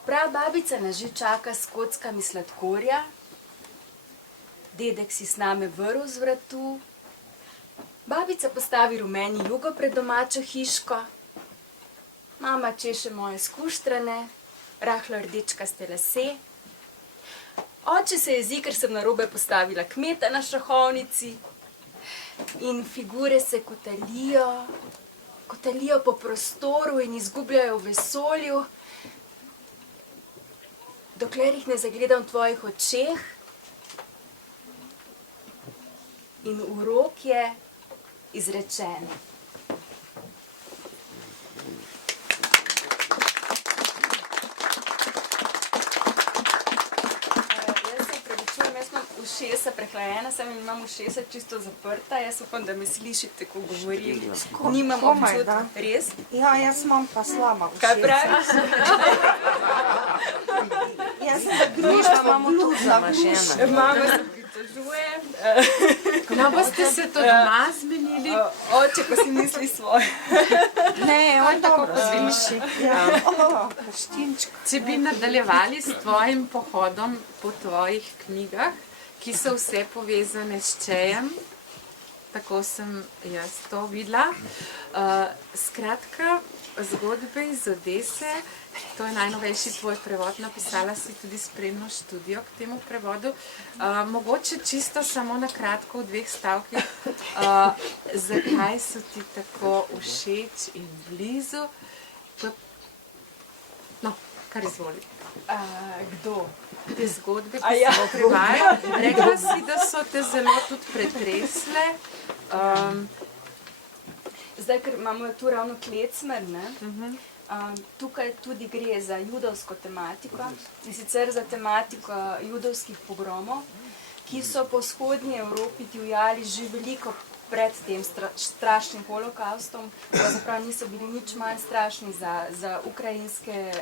Prababica nas že čaka s kockami sladkorja, dedek si s nami vrv z vratu, babica postavi rumeni jugo pred domačo hiško, mama češe moje skuštrane, rahlo rdečkaste lase, oče se jezi, ker sem narobe postavila kmeta na šahovnici in figure se kotalijo po prostoru in izgubljajo v vesolju, dokler jih ne zagledam v tvojih očeh in urok je izrečen. Ušesa prehlajena sem in imam ušesa čisto zaprta. Jaz upam, da me slišite, ko govorim. Nimam občutka. Res? Ja, jaz imam pa slaba ušesa. Kaj praviš? Jaz pa imamo tudi zamašena. Mama se pritožuje. No, boste se to doma zmenili? Oče pa si misli svoje. Ne, on tako pozviši. Krštinčko. Če bi nadaljevali s tvojim pohodom po tvojih knjigah, ki so vse povezane s čajem, tako sem jaz to videla. Skratka, zgodbe iz Odese, to je najnovejši tvoj prevod, napisala si tudi spremno študijo k temu prevodu. Mogoče čisto samo na kratko v 2 stavkih, zakaj so ti tako všeč in blizu? No, kar izvoli. Kdo? Te zgodbe, ki se prevajajo. Rekla si, da so te zelo tudi pretresle. Zdaj, ker imamo tu ravno klecmer, tukaj tudi gre za judovsko tematiko, in sicer za tematiko judovskih pogromov, ki so po vzhodnji Evropi divjali že veliko pred tem strašnim holokavstom, pravzaprav niso bili nič manj strašni za ukrajinske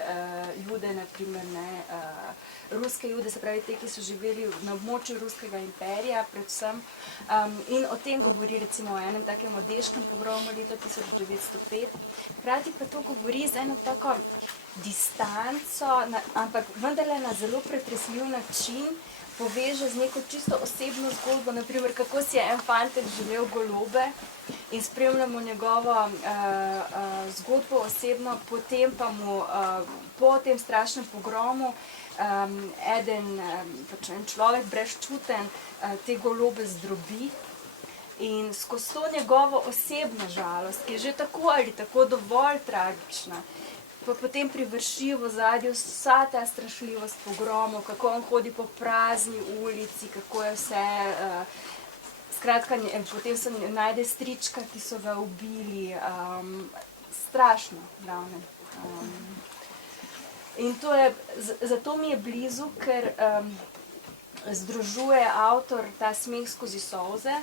jude, naprimer, ruske jude, se pravi te, ki so živeli na območju ruskega imperija predvsem. In o tem govori recimo o enem takem odeškem pogromu leta 1905. Hkrati pa to govori z eno tako distanco, ampak vendarle na zelo pretresljiv način, poveže z neko čisto osebno zgodbo, naprimer kako si je en fantek želel golobe in spremljamo njegovo zgodbo osebno, potem pa mu po tem strašnem pogromu en človek brezčuten te golobe zdrobi in skozi to njegovo osebno žalost, ki je že tako ali tako dovolj tragična, pa potem privrši v ozadju vsa ta strašljivost pogromov, kako on hodi po prazni ulici, kako je vse, skratka, potem se najde strička, ki so ga ubili, strašno, glavne. In to je, zato mi je blizu, ker združuje avtor ta smeh skozi solze,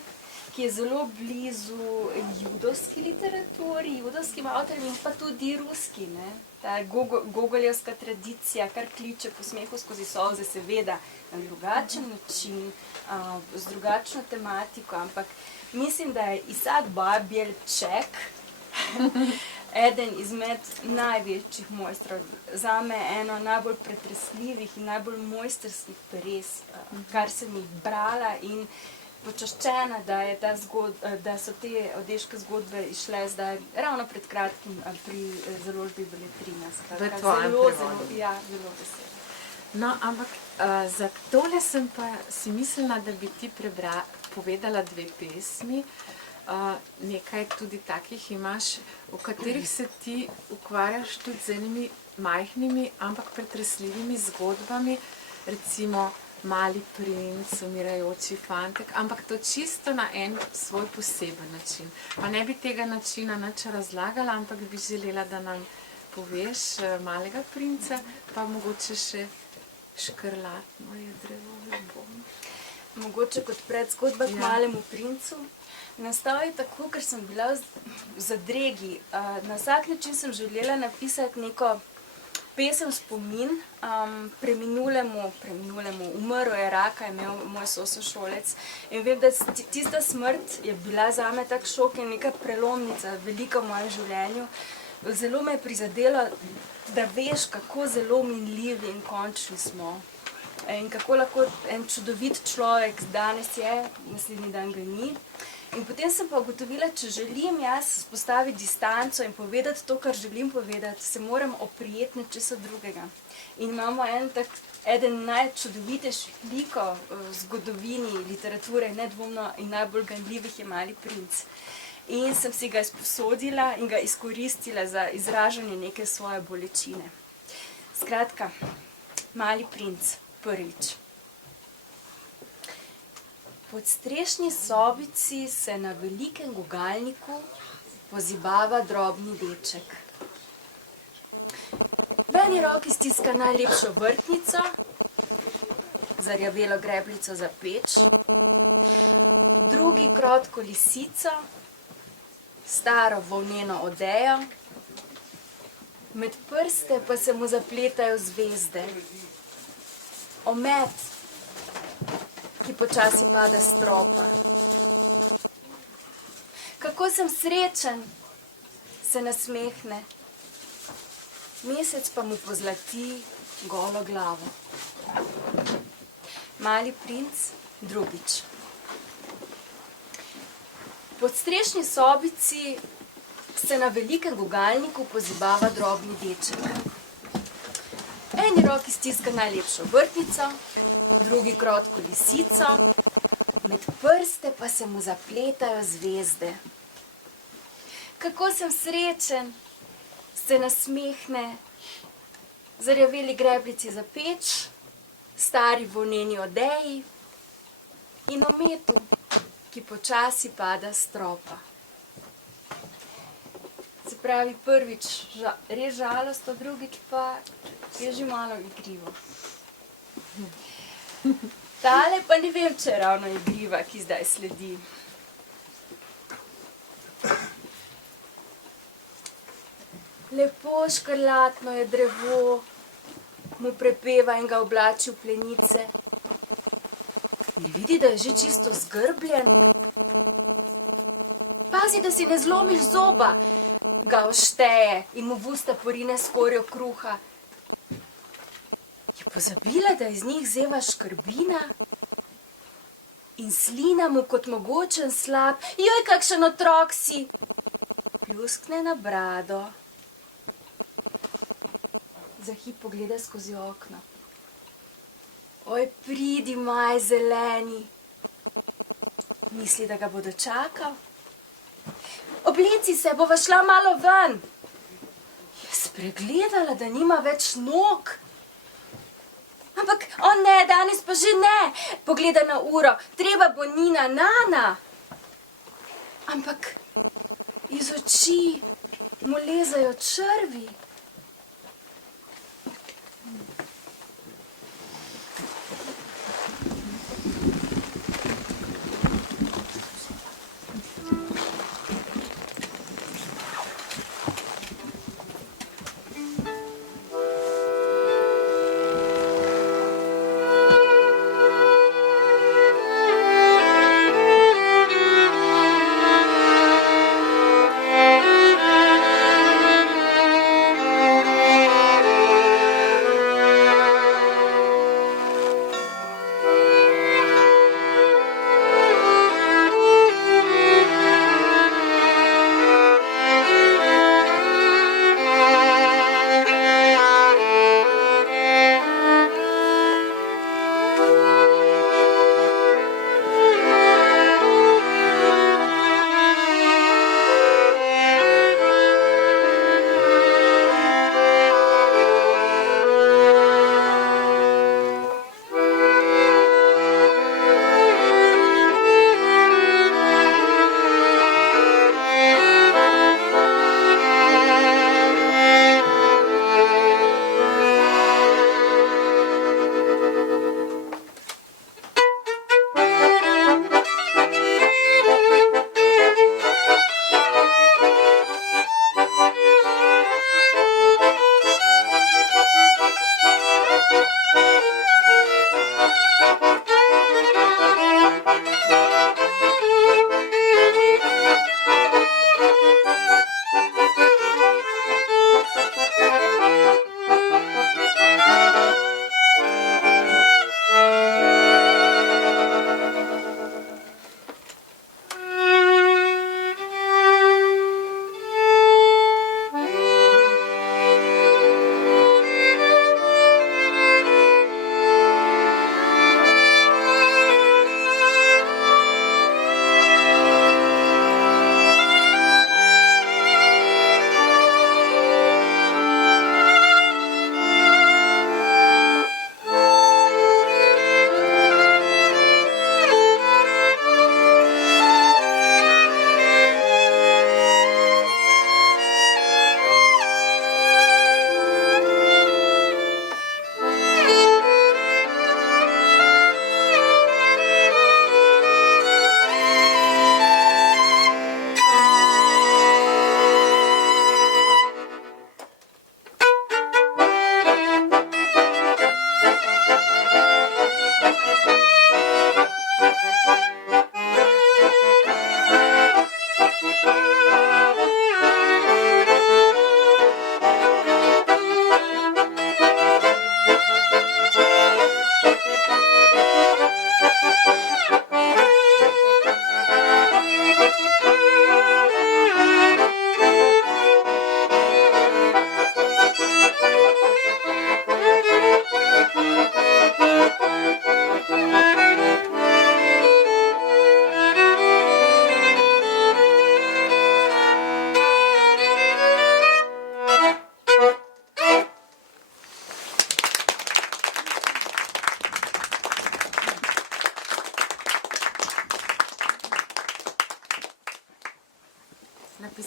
ki je zelo blizu judovski literaturi, judovskim avtorjem in pa tudi ruski, ne. Ta gogoljevska tradicija, kar kliče po smehu skozi solze, seveda na drugačen način, z drugačno tematiko, ampak mislim, da je Isak Babjelček eden izmed največjih mojstrov, zame eno najbolj pretresljivih in najbolj mojstrskih peres, kar sem jih brala in počaščena, da so te odeške zgodbe išle zdaj ravno pred kratkim pri založbi Beletrina. V tvojem prevodu. Ja, zelo vesela. No, ampak za tole sem pa si mislila, da bi ti povedala 2 pesmi. Nekaj tudi takih imaš, v katerih se ti ukvarjaš tudi z enimi majhnimi, ampak pretresljivimi zgodbami, recimo Mali princ, umirajoči fantek, ampak to čisto na en svoj poseben način. Pa ne bi tega načina nič razlagala, ampak bi želela, da nam poveš Malega princa, pa mogoče še Škrlatno je drevo ljubovno. Mogoče kot predzgodba k Malemu princu. Nastal je tako, ker sem bila v zadregi. Na vsak način sem želela napisati neko pesem spomin preminulemu, umrl je raka, je imel moj sošolec in vem, da tista smrt je bila zame tak šok in neka prelomnica, velika v mojem življenju zelo me je prizadelo, da veš, kako zelo minljivi in končni smo. In kako lahko en čudovit človek danes je, naslednji dan ga ni. In potem sem pa ugotovila, če želim jaz spostaviti distanco in povedati to, kar želim povedati, se moram oprijeti nečesa drugega. In imamo eden najčudovitejših likov v zgodovini literature, nedvomno in najbolj ganljivih je Mali princ. In sem si ga izposodila in ga izkoristila za izražanje neke svoje bolečine. Skratka, Mali princ, prvič. V podstrešni sobici se na velikem gugalniku pozibava drobni deček. V eni roki stiska najlepšo vrtnico, zarjavelo grebljico za peč, v drugi krotko lisico, staro volneno odejo, med prste pa se mu zapletajo zvezde. Omet, ki počasi pada s stropa. Kako sem srečen, se nasmehne. Mesec pa mu pozlati golo glavo. Mali princ, drugič. V podstrešni sobici se na velikem gugalniku pozibava drobni deček. V eni roki stiska najlepšo vrtnico, v drugi krotko lisico, med prste pa se mu zapletajo zvezde. Kako sem srečen, se nasmehne, zarjaveli grebljici za peč, stari volneni odeji in ometu, ki počasi pada s stropa. Se pravi, prvič res žalostno, drugič pa je že malo igrivo. Tale pa ne vem, če je ravno igriva, ki zdaj sledi. Lepo škrlatno je drevo, mu prepeva in ga oblači v plenice. Ne vidi, da je že čisto zgrbljen? Pazi, da si ne zlomiš zoba, ga ošteje in mu v usta porine skorjo kruha. Je pozabila, da iz njih zeva škrbina? In slina mu kot mogočen slap, joj, kakšen otrok si, pljuskne na brado. Za hip pogleda skozi okno. Oj, pridi, maj zeleni. Misli, da ga bo dočakal? Obleci se, bova šla malo ven. Je spregledala, da nima več nog. Ampak, o ne, danes pa že ne. Pogleda na uro, treba bo Nina Nana. Ampak iz oči mu lezajo črvi.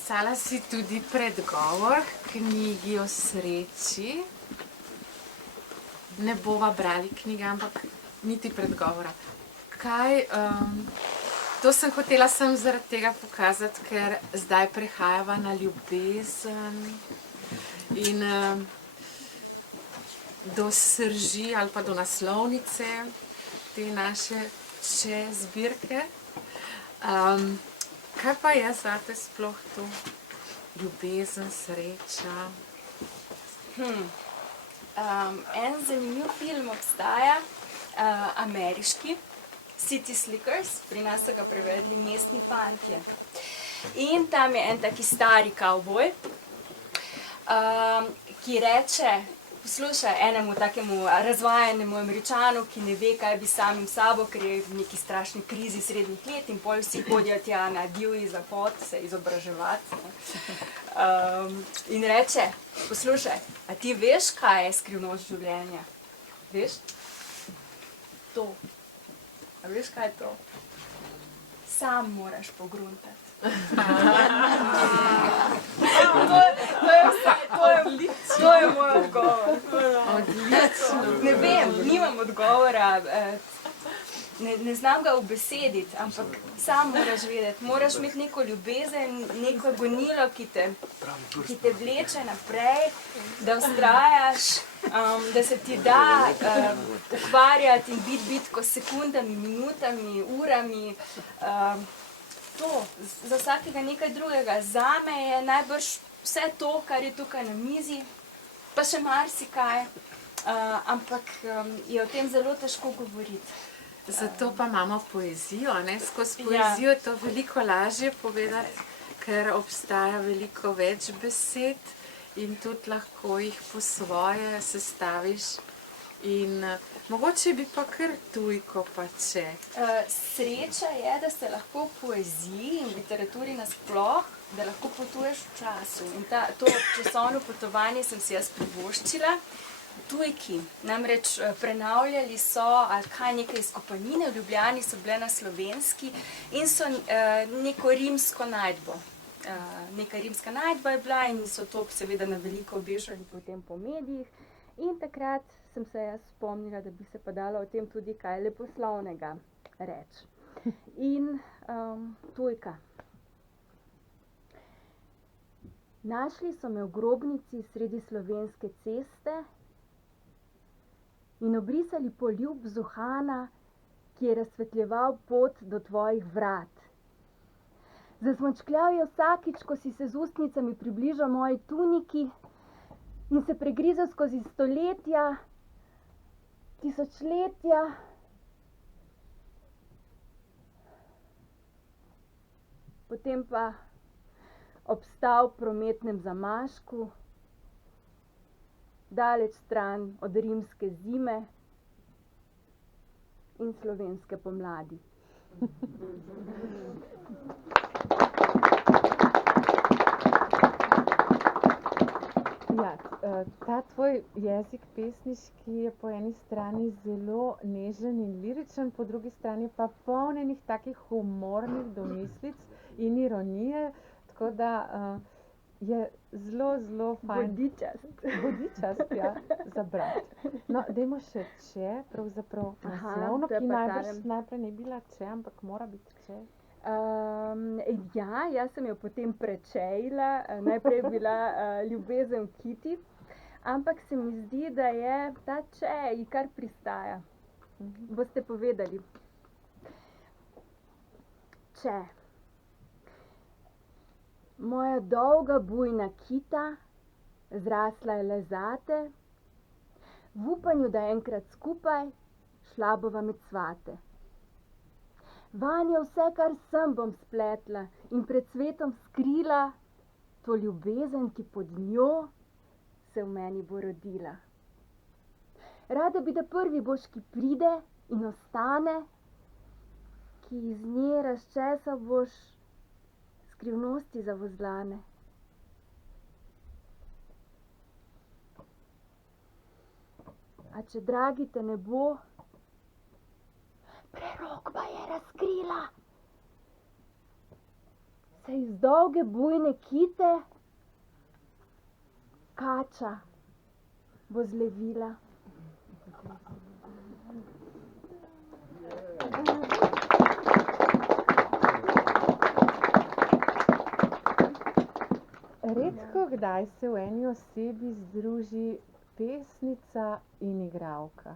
napisala si tudi predgovor k knjigi o sreči. Ne bova brali knjige, ampak niti predgovora. To sem hotela sem zaradi tega pokazati, ker zdaj prehajava na ljubezen in do srži ali pa do naslovnice te naše zbirke. Kaj pa je zate sploh to ljubezen, sreča? En zanimiv film obstaja, ameriški, City Slickers, pri nas so ga prevedli Mestni fantje. In tam je en taki stari kavboj, ki reče, poslušaj, enemu takemu razvajenemu Američanu, ki ne ve, kaj bi samim sabo, ker je v neki strašni krizi srednjih let in pol vsi hodijo tja na divji zahod se izobraževati. In reče, poslušaj, a ti veš, kaj je skrivnost življenja? Veš? To. A veš, kaj je to? Sam moraš pogruntati. To je moj odgovor. Ne vem, nimam odgovora, ne znam ga ubesediti, ampak sam moraš vedeti, moraš imeti neko ljubezen, neko gonilo, ki te vleče naprej, da vztrajaš, da se ti da ukvarjati in biti bitko s sekundami, minutami, urami. To, za vsakega nekaj drugega. Zame je najbrž vse to, kar je tukaj na mizi, pa še marsikaj, ampak je o tem zelo težko govoriti. Zato pa imamo poezijo, ne? Skozi poezijo je to veliko lažje povedati, ker obstaja veliko več besed in tudi lahko jih po svoje sestaviš. In mogoče bi pa kar tujko pa če. Sreča je, da se lahko v poeziji in literaturi nasploh, da lahko potuješ v času. In to časovno potovanje sem si jaz privoščila. Tujki, namreč prenavljali so ali kaj nekaj izkopanine, v Ljubljani so bile na slovenski in so neko rimsko najdbo. Neka rimska najdba je bila in so to seveda na veliko obešali potem po medijih. In takrat sem se jaz spomnila, da bi se pa dalo o tem tudi kaj leposlovnega reči. In tujka. Našli so me v grobnici sredi Slovenske ceste in obrisali poljub Zuhana, ki je razsvetljeval pot do tvojih vrat. Zasmrčkljal je vsakič, ko si se z ustnicami približal moji tuniki in se pregrizel skozi stoletja, tisočletja. Potem pa obstal v prometnem zamašku, daleč stran od rimske zime in slovenske pomladi. Ja, ta tvoj jezik pesniški je po eni strani zelo nežen in liričen, po drugi strani pa poln enih takih humornih domislic in ironije, tako da je zelo, zelo fajn. Bodičast, ja, za brati. No, dajmo še če, pravzaprav naslovno, ki najbrž najprej ne bila če, ampak mora biti če. Ja, jaz sem jo potem prečejila, najprej je bila ljubezen v kiti, ampak se mi zdi, da je ta če ji kar pristaja. Boste povedali. Če. Moja dolga bujna kita, zrasla je le zate, v upanju, da enkrat skupaj šla bova med svate. Vanjo vse, kar sem, bom spletla in pred svetom skrila to ljubezen, ki pod njo se v meni bo rodila. Rada bi, da prvi boš, ki pride in ostane, ki iz nje razčesal boš skrivnosti zavozlane. A če dragi te ne bo, prerokba je razkrila. se iz dolge bujne kite kača bo zlevila. Redko kdaj se v eni osebi združi pesnica in igralka.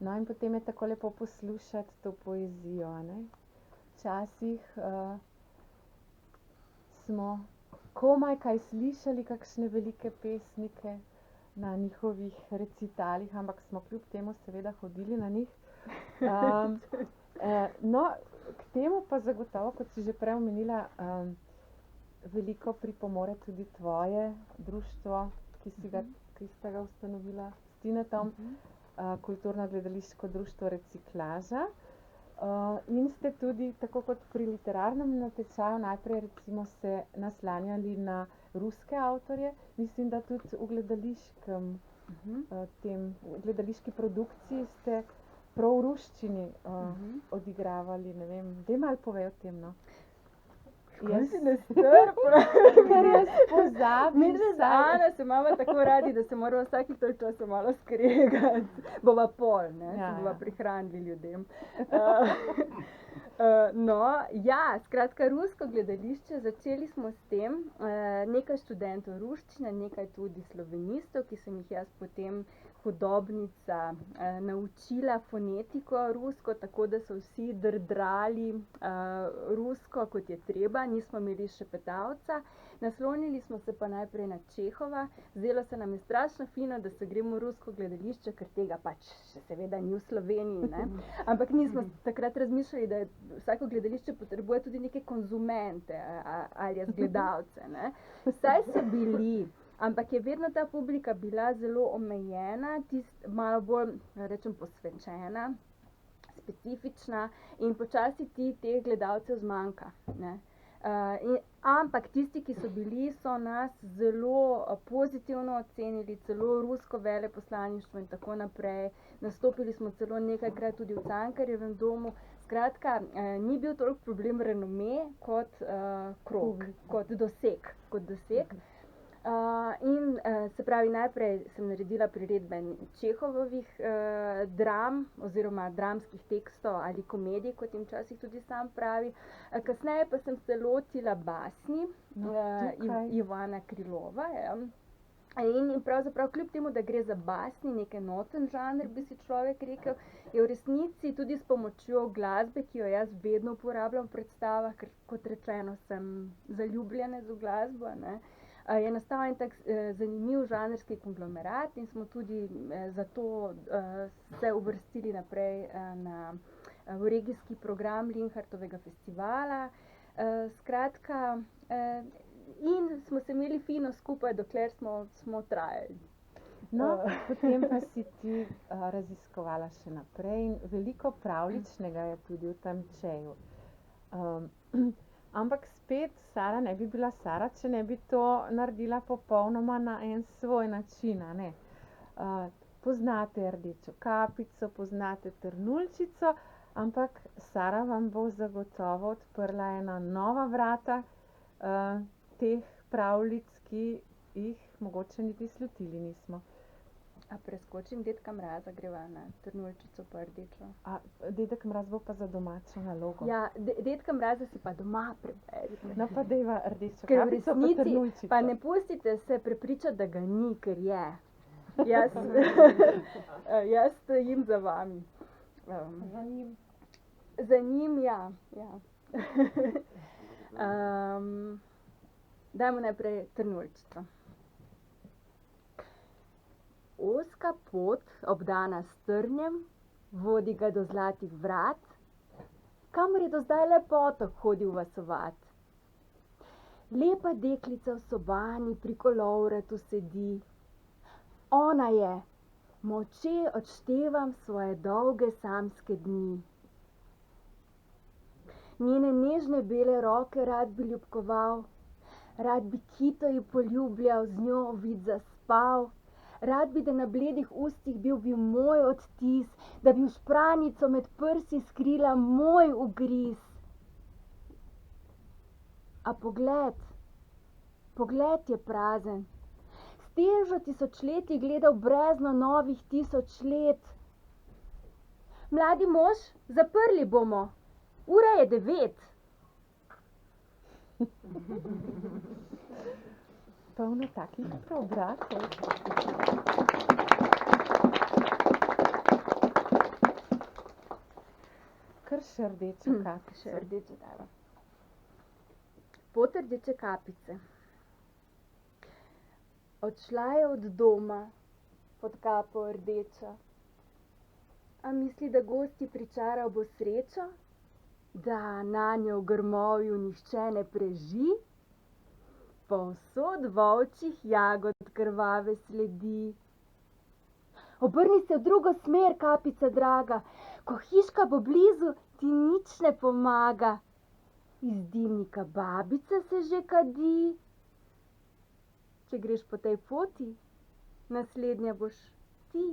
No, in potem je tako lepo poslušati to poezijo, ne? Včasih smo komaj kaj slišali, kakšne velike pesnike na njihovih recitalih, ampak smo kljub temu seveda hodili na njih. No, k temu pa zagotovo, kot si že prej omenila, veliko pripomore tudi tvoje društvo, ki ste ga ustanovila s Tinetom, Kulturno-gledališko društvo Reciklaža. In ste tudi, tako kot pri literarnem natečaju, najprej recimo se naslanjali na ruske avtorje. Mislim, da tudi v gledališki produkciji ste prav v ruščini odigravali, ne vem, daj malo povej o tem, no. Jaz si nestrpna. Ker jaz pozabim. Mi z Ano se imamo tako radi, da se moramo vsakih toliko časa malo skregati. Bova pol, ne, se bova prihranili ljudem. Skratka, rusko gledališče, začeli smo s tem, nekaj študentov ruščine, nekaj tudi slovenistov, ki sem jih jaz potem hudobnica naučila fonetiko rusko, tako da so vsi drdrali rusko, kot je treba, nismo imeli šepetavca. Naslonili smo se pa najprej na Čehova, zdelo se nam je strašno fino, da se gremo v rusko gledališče, ker tega pač še seveda ni v Sloveniji, ne. Ampak nismo takrat razmišljali, da vsako gledališče potrebuje tudi neke konzumente ali gledalce, ne. Saj so bili, ampak je vedno ta publika bila zelo omejena, malo bolj, rečem, posvečena, specifična in počasi teh gledalcev zmanjka, ne. Ampak tisti, ki so bili, so nas zelo pozitivno ocenili, celo rusko veleposlaništvo in tako naprej. Nastopili smo celo nekajkrat tudi v Cankarjevem domu. Skratka, ni bil toliko problem renome kot krog, kot doseg. Se pravi, najprej sem naredila priredbe Čehovovih dram oziroma dramskih tekstov ali komedij, kot jim včasih tudi sam pravi. Kasneje pa sem se lotila basni Ivana Krilova. In pravzaprav kljub temu, da gre za basni, nek enoten žanr, bi si človek rekel, je v resnici tudi s pomočjo glasbe, ki jo jaz vedno uporabljam v predstavah, ker kot rečeno sem zaljubljena v glasbo, ne. Je nastal en tak zanimiv žanrski konglomerat in smo tudi zato se uvrstili naprej v regijski program Linhartovega festivala. Skratka, in smo se imeli fino skupaj, dokler smo trajali. No, potem pa si ti raziskovala še naprej in veliko pravljičnega je tudi v tem čeju. Ampak spet Sara ne bi bila Sara, če ne bi to naredila popolnoma na en svoj način, a ne. Poznate Rdečo kapico, poznate Trnuljčico, ampak Sara vam bo zagotovo odprla ena nova vrata teh pravljic, ki jih mogoče niti slutili nismo. A preskočim Dedka Mraza, greva na Trnuljčico pa Rdečo. Dedek Mraz bo pa za domačo nalogo. Ja, Dedka Mraza si pa doma preberite. No pa dejva Rdečo Ker v kapico pa resnici, Trnuljčico. pa ne pustite se prepričati, da ga ni, ker je. Jaz stojim za vami. Za njim, ja. Dajmo najprej Trnuljčico. Ozka pot, obdana s trnjem, vodi ga do zlatih vrat, kamor je do zdaj le potok hodil vasovat. Lepa deklica v sobani pri kolovratu sedi. Ona je, molče odštevam svoje dolge samske dni. Njene nežne bele roke rad bi ljubkoval, rad bi kito ji poljubljal, z njo vid zaspal. Rad bi, da na bledih ustih bil moj odtis, da bi v špranico med prsi skrila moj ugriz. A pogled je prazen. S težo tisočletij gledal brezno novih 1000 let. Mladi mož, zaprli bomo. Ura je 9. Polno takih preobratov. Kar še rdečo kapico. Še rdeče dava. Pot rdeče kapice. Odšla je od doma pod kapo rdečo. A misli, da gosti pričaral bo srečo, da nanjo v grmovju nihče ne preži? Povsod volčjih jagod krvave sledi. Obrni se v drugo smer, kapica draga, ko hiška bo blizu, ti nič ne pomaga. Iz dimnika babica se že kadi. Če greš po tej poti, naslednja boš ti.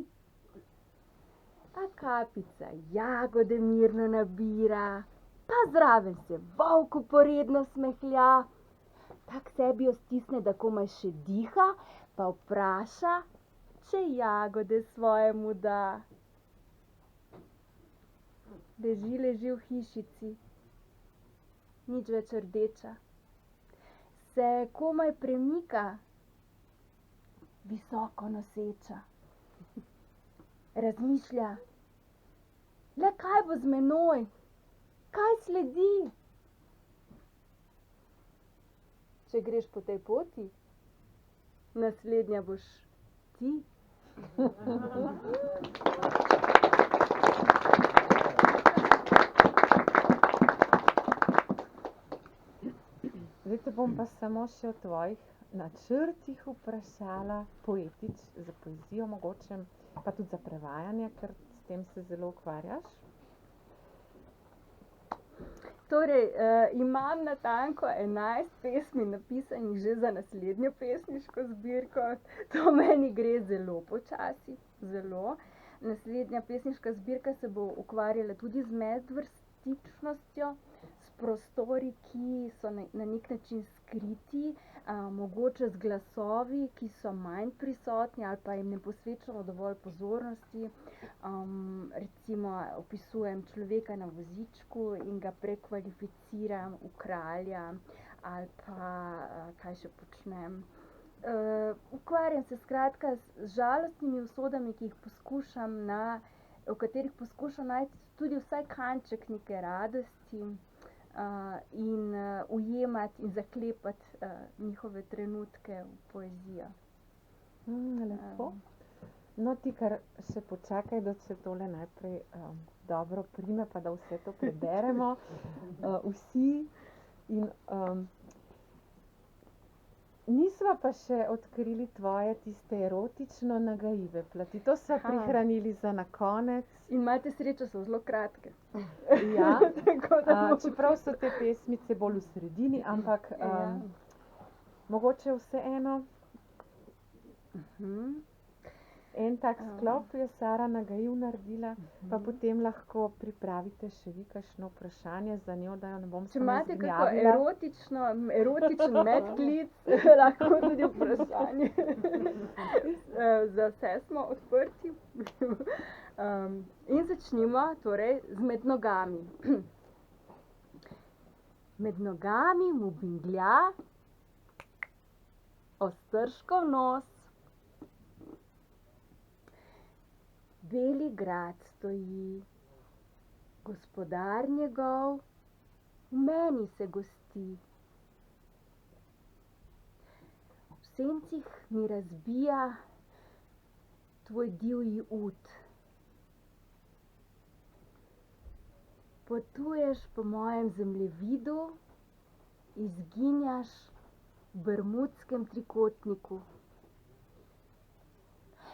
A kapica jagode mirno nabira, pa zraven se volku poredno smehlja. Tak sebi jo stisne, da komaj še diha, pa vpraša, če jagode svojemu da. Leži v hišici, nič več rdeča. Se komaj premika, visoko noseča. Razmišlja, le kaj bo z menoj, kaj sledi? Če greš po tej poti, naslednja boš ti. Zdaj te bom pa samo še o tvojih načrtih vprašala, za poezijo mogoče, pa tudi za prevajanje, ker s tem se zelo ukvarjaš. Torej, imam natanko 11 pesmi napisanih že za naslednjo pesniško zbirko. To meni gre zelo počasi, zelo. Naslednja pesniška zbirka se bo ukvarjala tudi z medvrstičnostjo, s prostori, ki so na nek način skriti, mogoče z glasovi, ki so manj prisotni ali pa jim ne posvečamo dovolj pozornosti. Recimo opisujem človeka na vozičku in ga prekvalificiram v kralja ali pa kaj še počnem. Ukvarjam se skratka z žalostnimi usodami, v katerih poskušam najti tudi vsaj kanček neke radosti in ujemati in zaklepati njihove trenutke v poezijo. Lepo. No, ti kar še počakaj, da se tole najprej dobro prime, pa da vse to preberemo. Vsi in nisva pa še odkrili tvoje tiste erotično nagajive plati. To sva prihranili za na konec. In imate srečo, so zelo kratke. Ja, Tako da čeprav so te pesmice bolj v sredini, ampak mogoče vseeno. En tak sklop je Sara Nagajiv naredila, pa potem lahko pripravite še vi kakšno vprašanje za njo, da jo ne bom Če samo imate zgnjavila. kako erotičen medklic, lahko tudi vprašanje. Za vse smo odprti. In začnimo torej z med nogami. Med nogami mu binglja Ostržkov nos. Beli grad stoji, gospodar njegov v meni se gosti. V sencih mi razbija tvoj divji ud. Potuješ po mojem zemljevidu, izginjaš v Bermudskem trikotniku.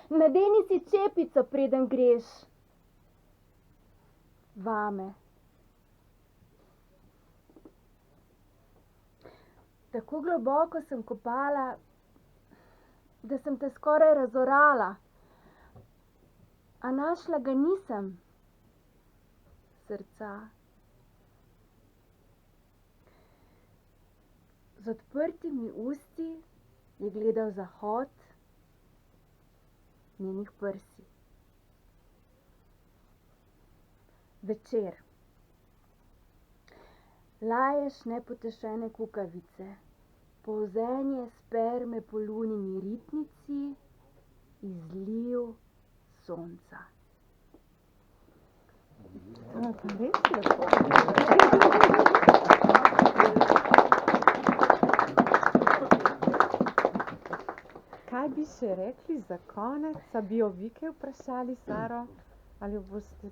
Nadeni si čepico, preden greš vame. Tako globoko sem kopala, da sem te skoraj razorala, a našla ga nisem, srca. Z odprtimi usti je gledal zahod njenih prsi. Večer. Laješ nepotešene kukavice, polzenje sperme po lunini ritnici, izliv sonca. Kaj bi še rekli za konec? A bi jo vi kaj vprašali, Saro? Ali jo boste...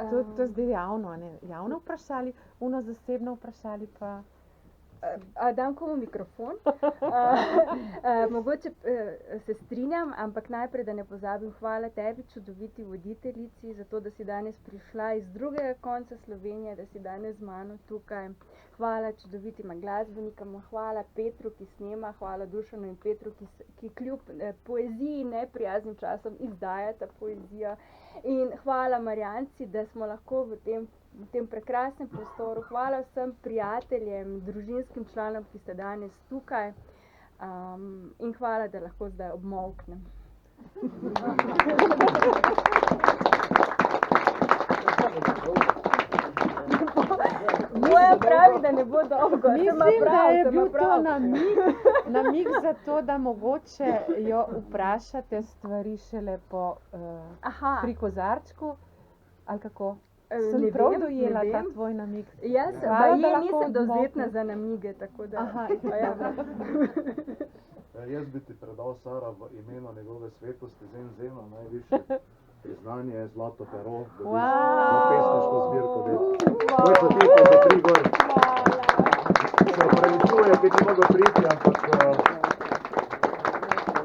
To je zdaj javno, ne? Javno vprašali, ono zasebno vprašali pa... A dam komu mikrofon? Mogoče se strinjam, ampak najprej, da ne pozabim, hvala tebi, čudoviti voditeljici, za to, da si danes prišla iz drugega konca Slovenije, da si danes z mano tukaj. Hvala čudovitima glasbenikama, hvala Petru, ki snema, hvala Dušanu in Petru, ki kljub poeziji neprijaznim časom izdajata poezijo. In hvala Marjanci, da smo lahko v tem prekrasnem prostoru. Hvala vsem prijateljem, družinskim članom, ki ste danes tukaj. In hvala, da lahko zdaj obmolknem. Moja pravi, da ne bo dolgo. Mislim, da je bil to namig za to, da mogoče jo vprašate stvari šele pri kozarčku, ali kako? Sem prav dojela ta tvoj namig. Jaz nisem dovzetna za namige, tako da... Jaz bi ti predal, Sara, v imenu njegove svetosti Zeno, najvišje priznanje, zlato pero, za pesniško zbirko. To je za ti, pa za 3 gor. Se opravičuje, ki ni mogel priti, ampak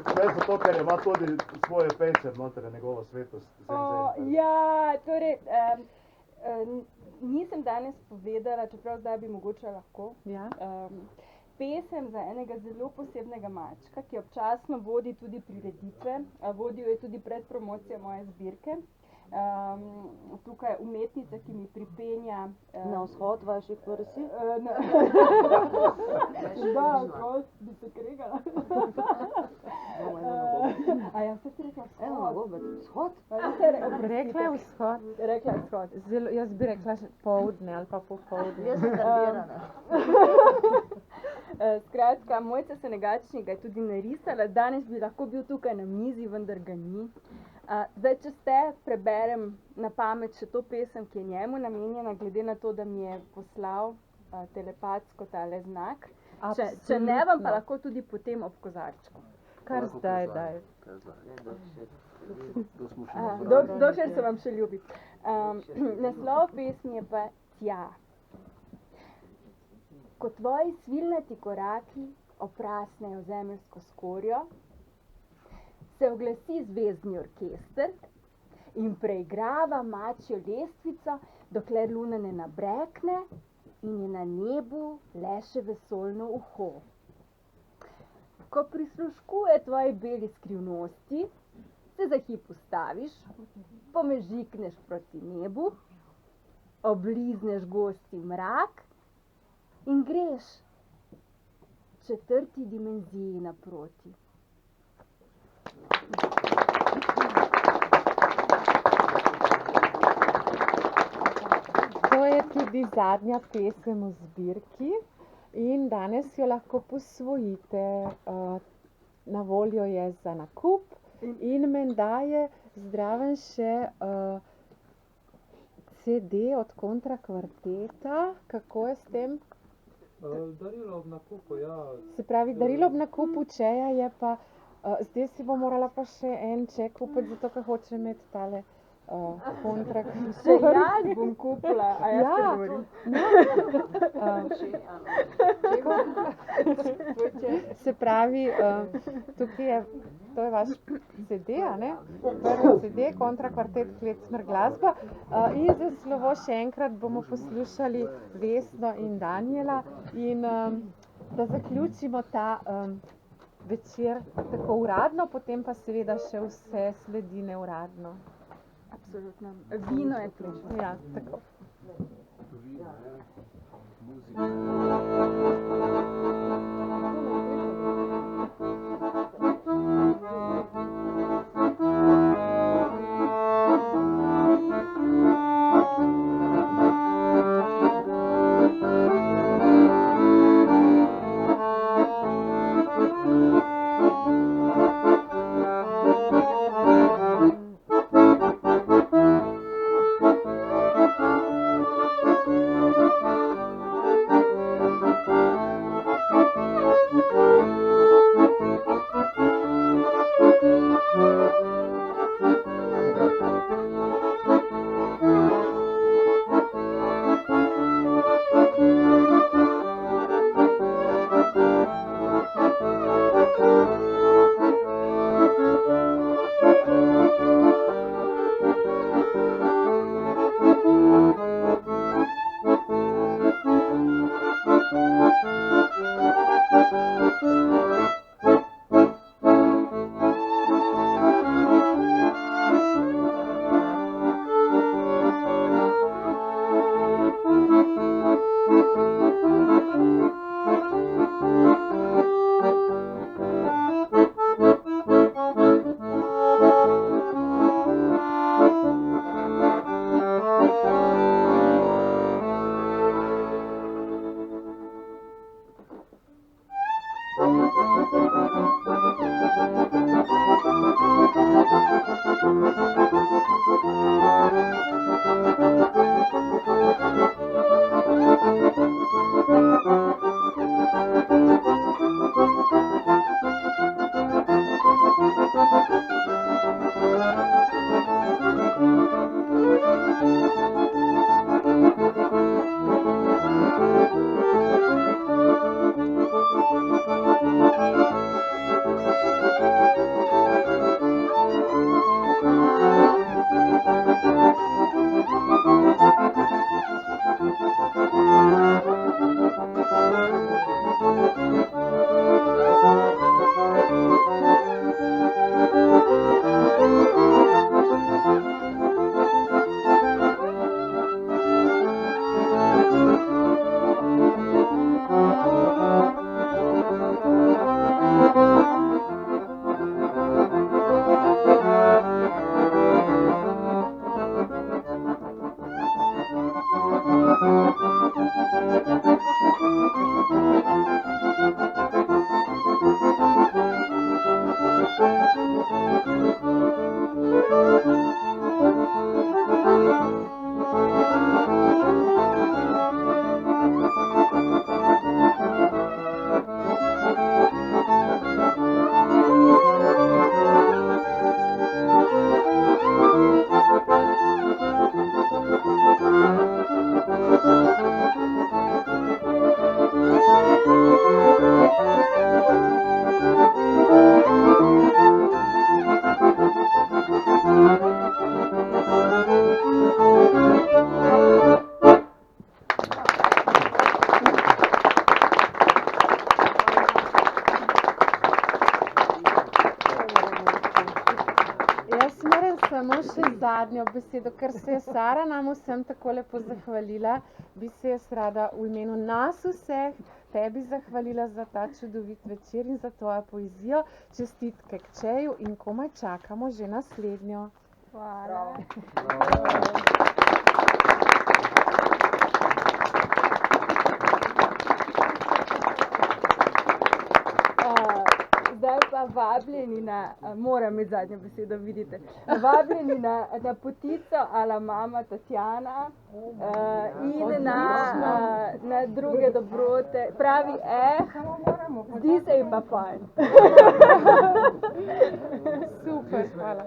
vse zato, ker ima tudi svoje pejce vnoter, njegova svetost Zeno. Ja, torej, nisem danes povedala, čeprav zdaj bi mogoče lahko, pesem za enega zelo posebnega mačka, ki občasno vodi tudi prireditve, vodil je tudi predpromocijo moje zbirke. Tukaj umetnica, ki mi pripenja... Na vzhod vaših prsi? Da, vzhod, bi se kregala. A ja, vse si rekla vzhod? Eno, gobe, vzhod? Rekla je vzhod. Rekla je vzhod. Jaz bi rekla poldne ali pa popoldne. Jaz sem nervirana. Skratka, Mojca Senegačnik ga je tudi narisala. Danes bi lahko bil tukaj na mizi, vendar ga ni. Zdaj, če ste, preberem na pamet še to pesem, ki je njemu namenjena, glede na to, da mi je poslal telepatsko tale znak. Če ne, vam pa lahko tudi potem ob kozarčku. Kar zdaj, daj. Dokler se vam še ljubi. Naslov pesmi je pa Tja. Ko tvoji svilnati koraki oprasnejo zemeljsko skorjo, se oglasi zvezdni orkester in preigrava mačjo lestvico, dokler luna ne nabrekne in je na nebu le še vesoljno uho. Ko prisluškuje tvoji beli skrivnosti, se za hip ustaviš, pomežikneš proti nebu, oblizneš gosti mrak in greš 4. dimenziji naproti. To je tudi zadnja pesem v zbirki in danes jo lahko posvojite. Na voljo je za nakup in menda je zdraven še CD od Kontra-kvarteta. Kako je s tem? Darilo ob nakupu, ja. Se pravi, darilo ob nakupu čeja je pa, zdaj si bo morala pa še en čej kupiti, zato ker hoče imeti tale Kontra-kvartet. Še jaz bom kupila, a jaz te govorim. Se pravi, tukaj je, to je vaš CD, a ne? Prvi CD, Kontra-kvartet Klecmer glasba. In za slovo še enkrat bomo poslušali Vesno in Danijela. In da zaključimo ta večer tako uradno, potem pa seveda še vse sledi neuradno. Absolutno. Vino je prišlo. Ja, tako. Muzika. Jaz moram samo še zadnjo besedo, ker se je Sara nam vsem tako lepo zahvalila, bi se jaz rada v imenu nas vseh tebi zahvalila za ta čudovit večer in za tvojo poezijo. Čestitke k Čeju in komaj čakamo že naslednjo. Hvala. Zdaj pa vabljeni na, moram imeti zadnjo besedo, vidite, vabljeni na potico ala mama Tatjana in na druge dobrote. Pravi, zdi se ji pa fajn. Super, hvala.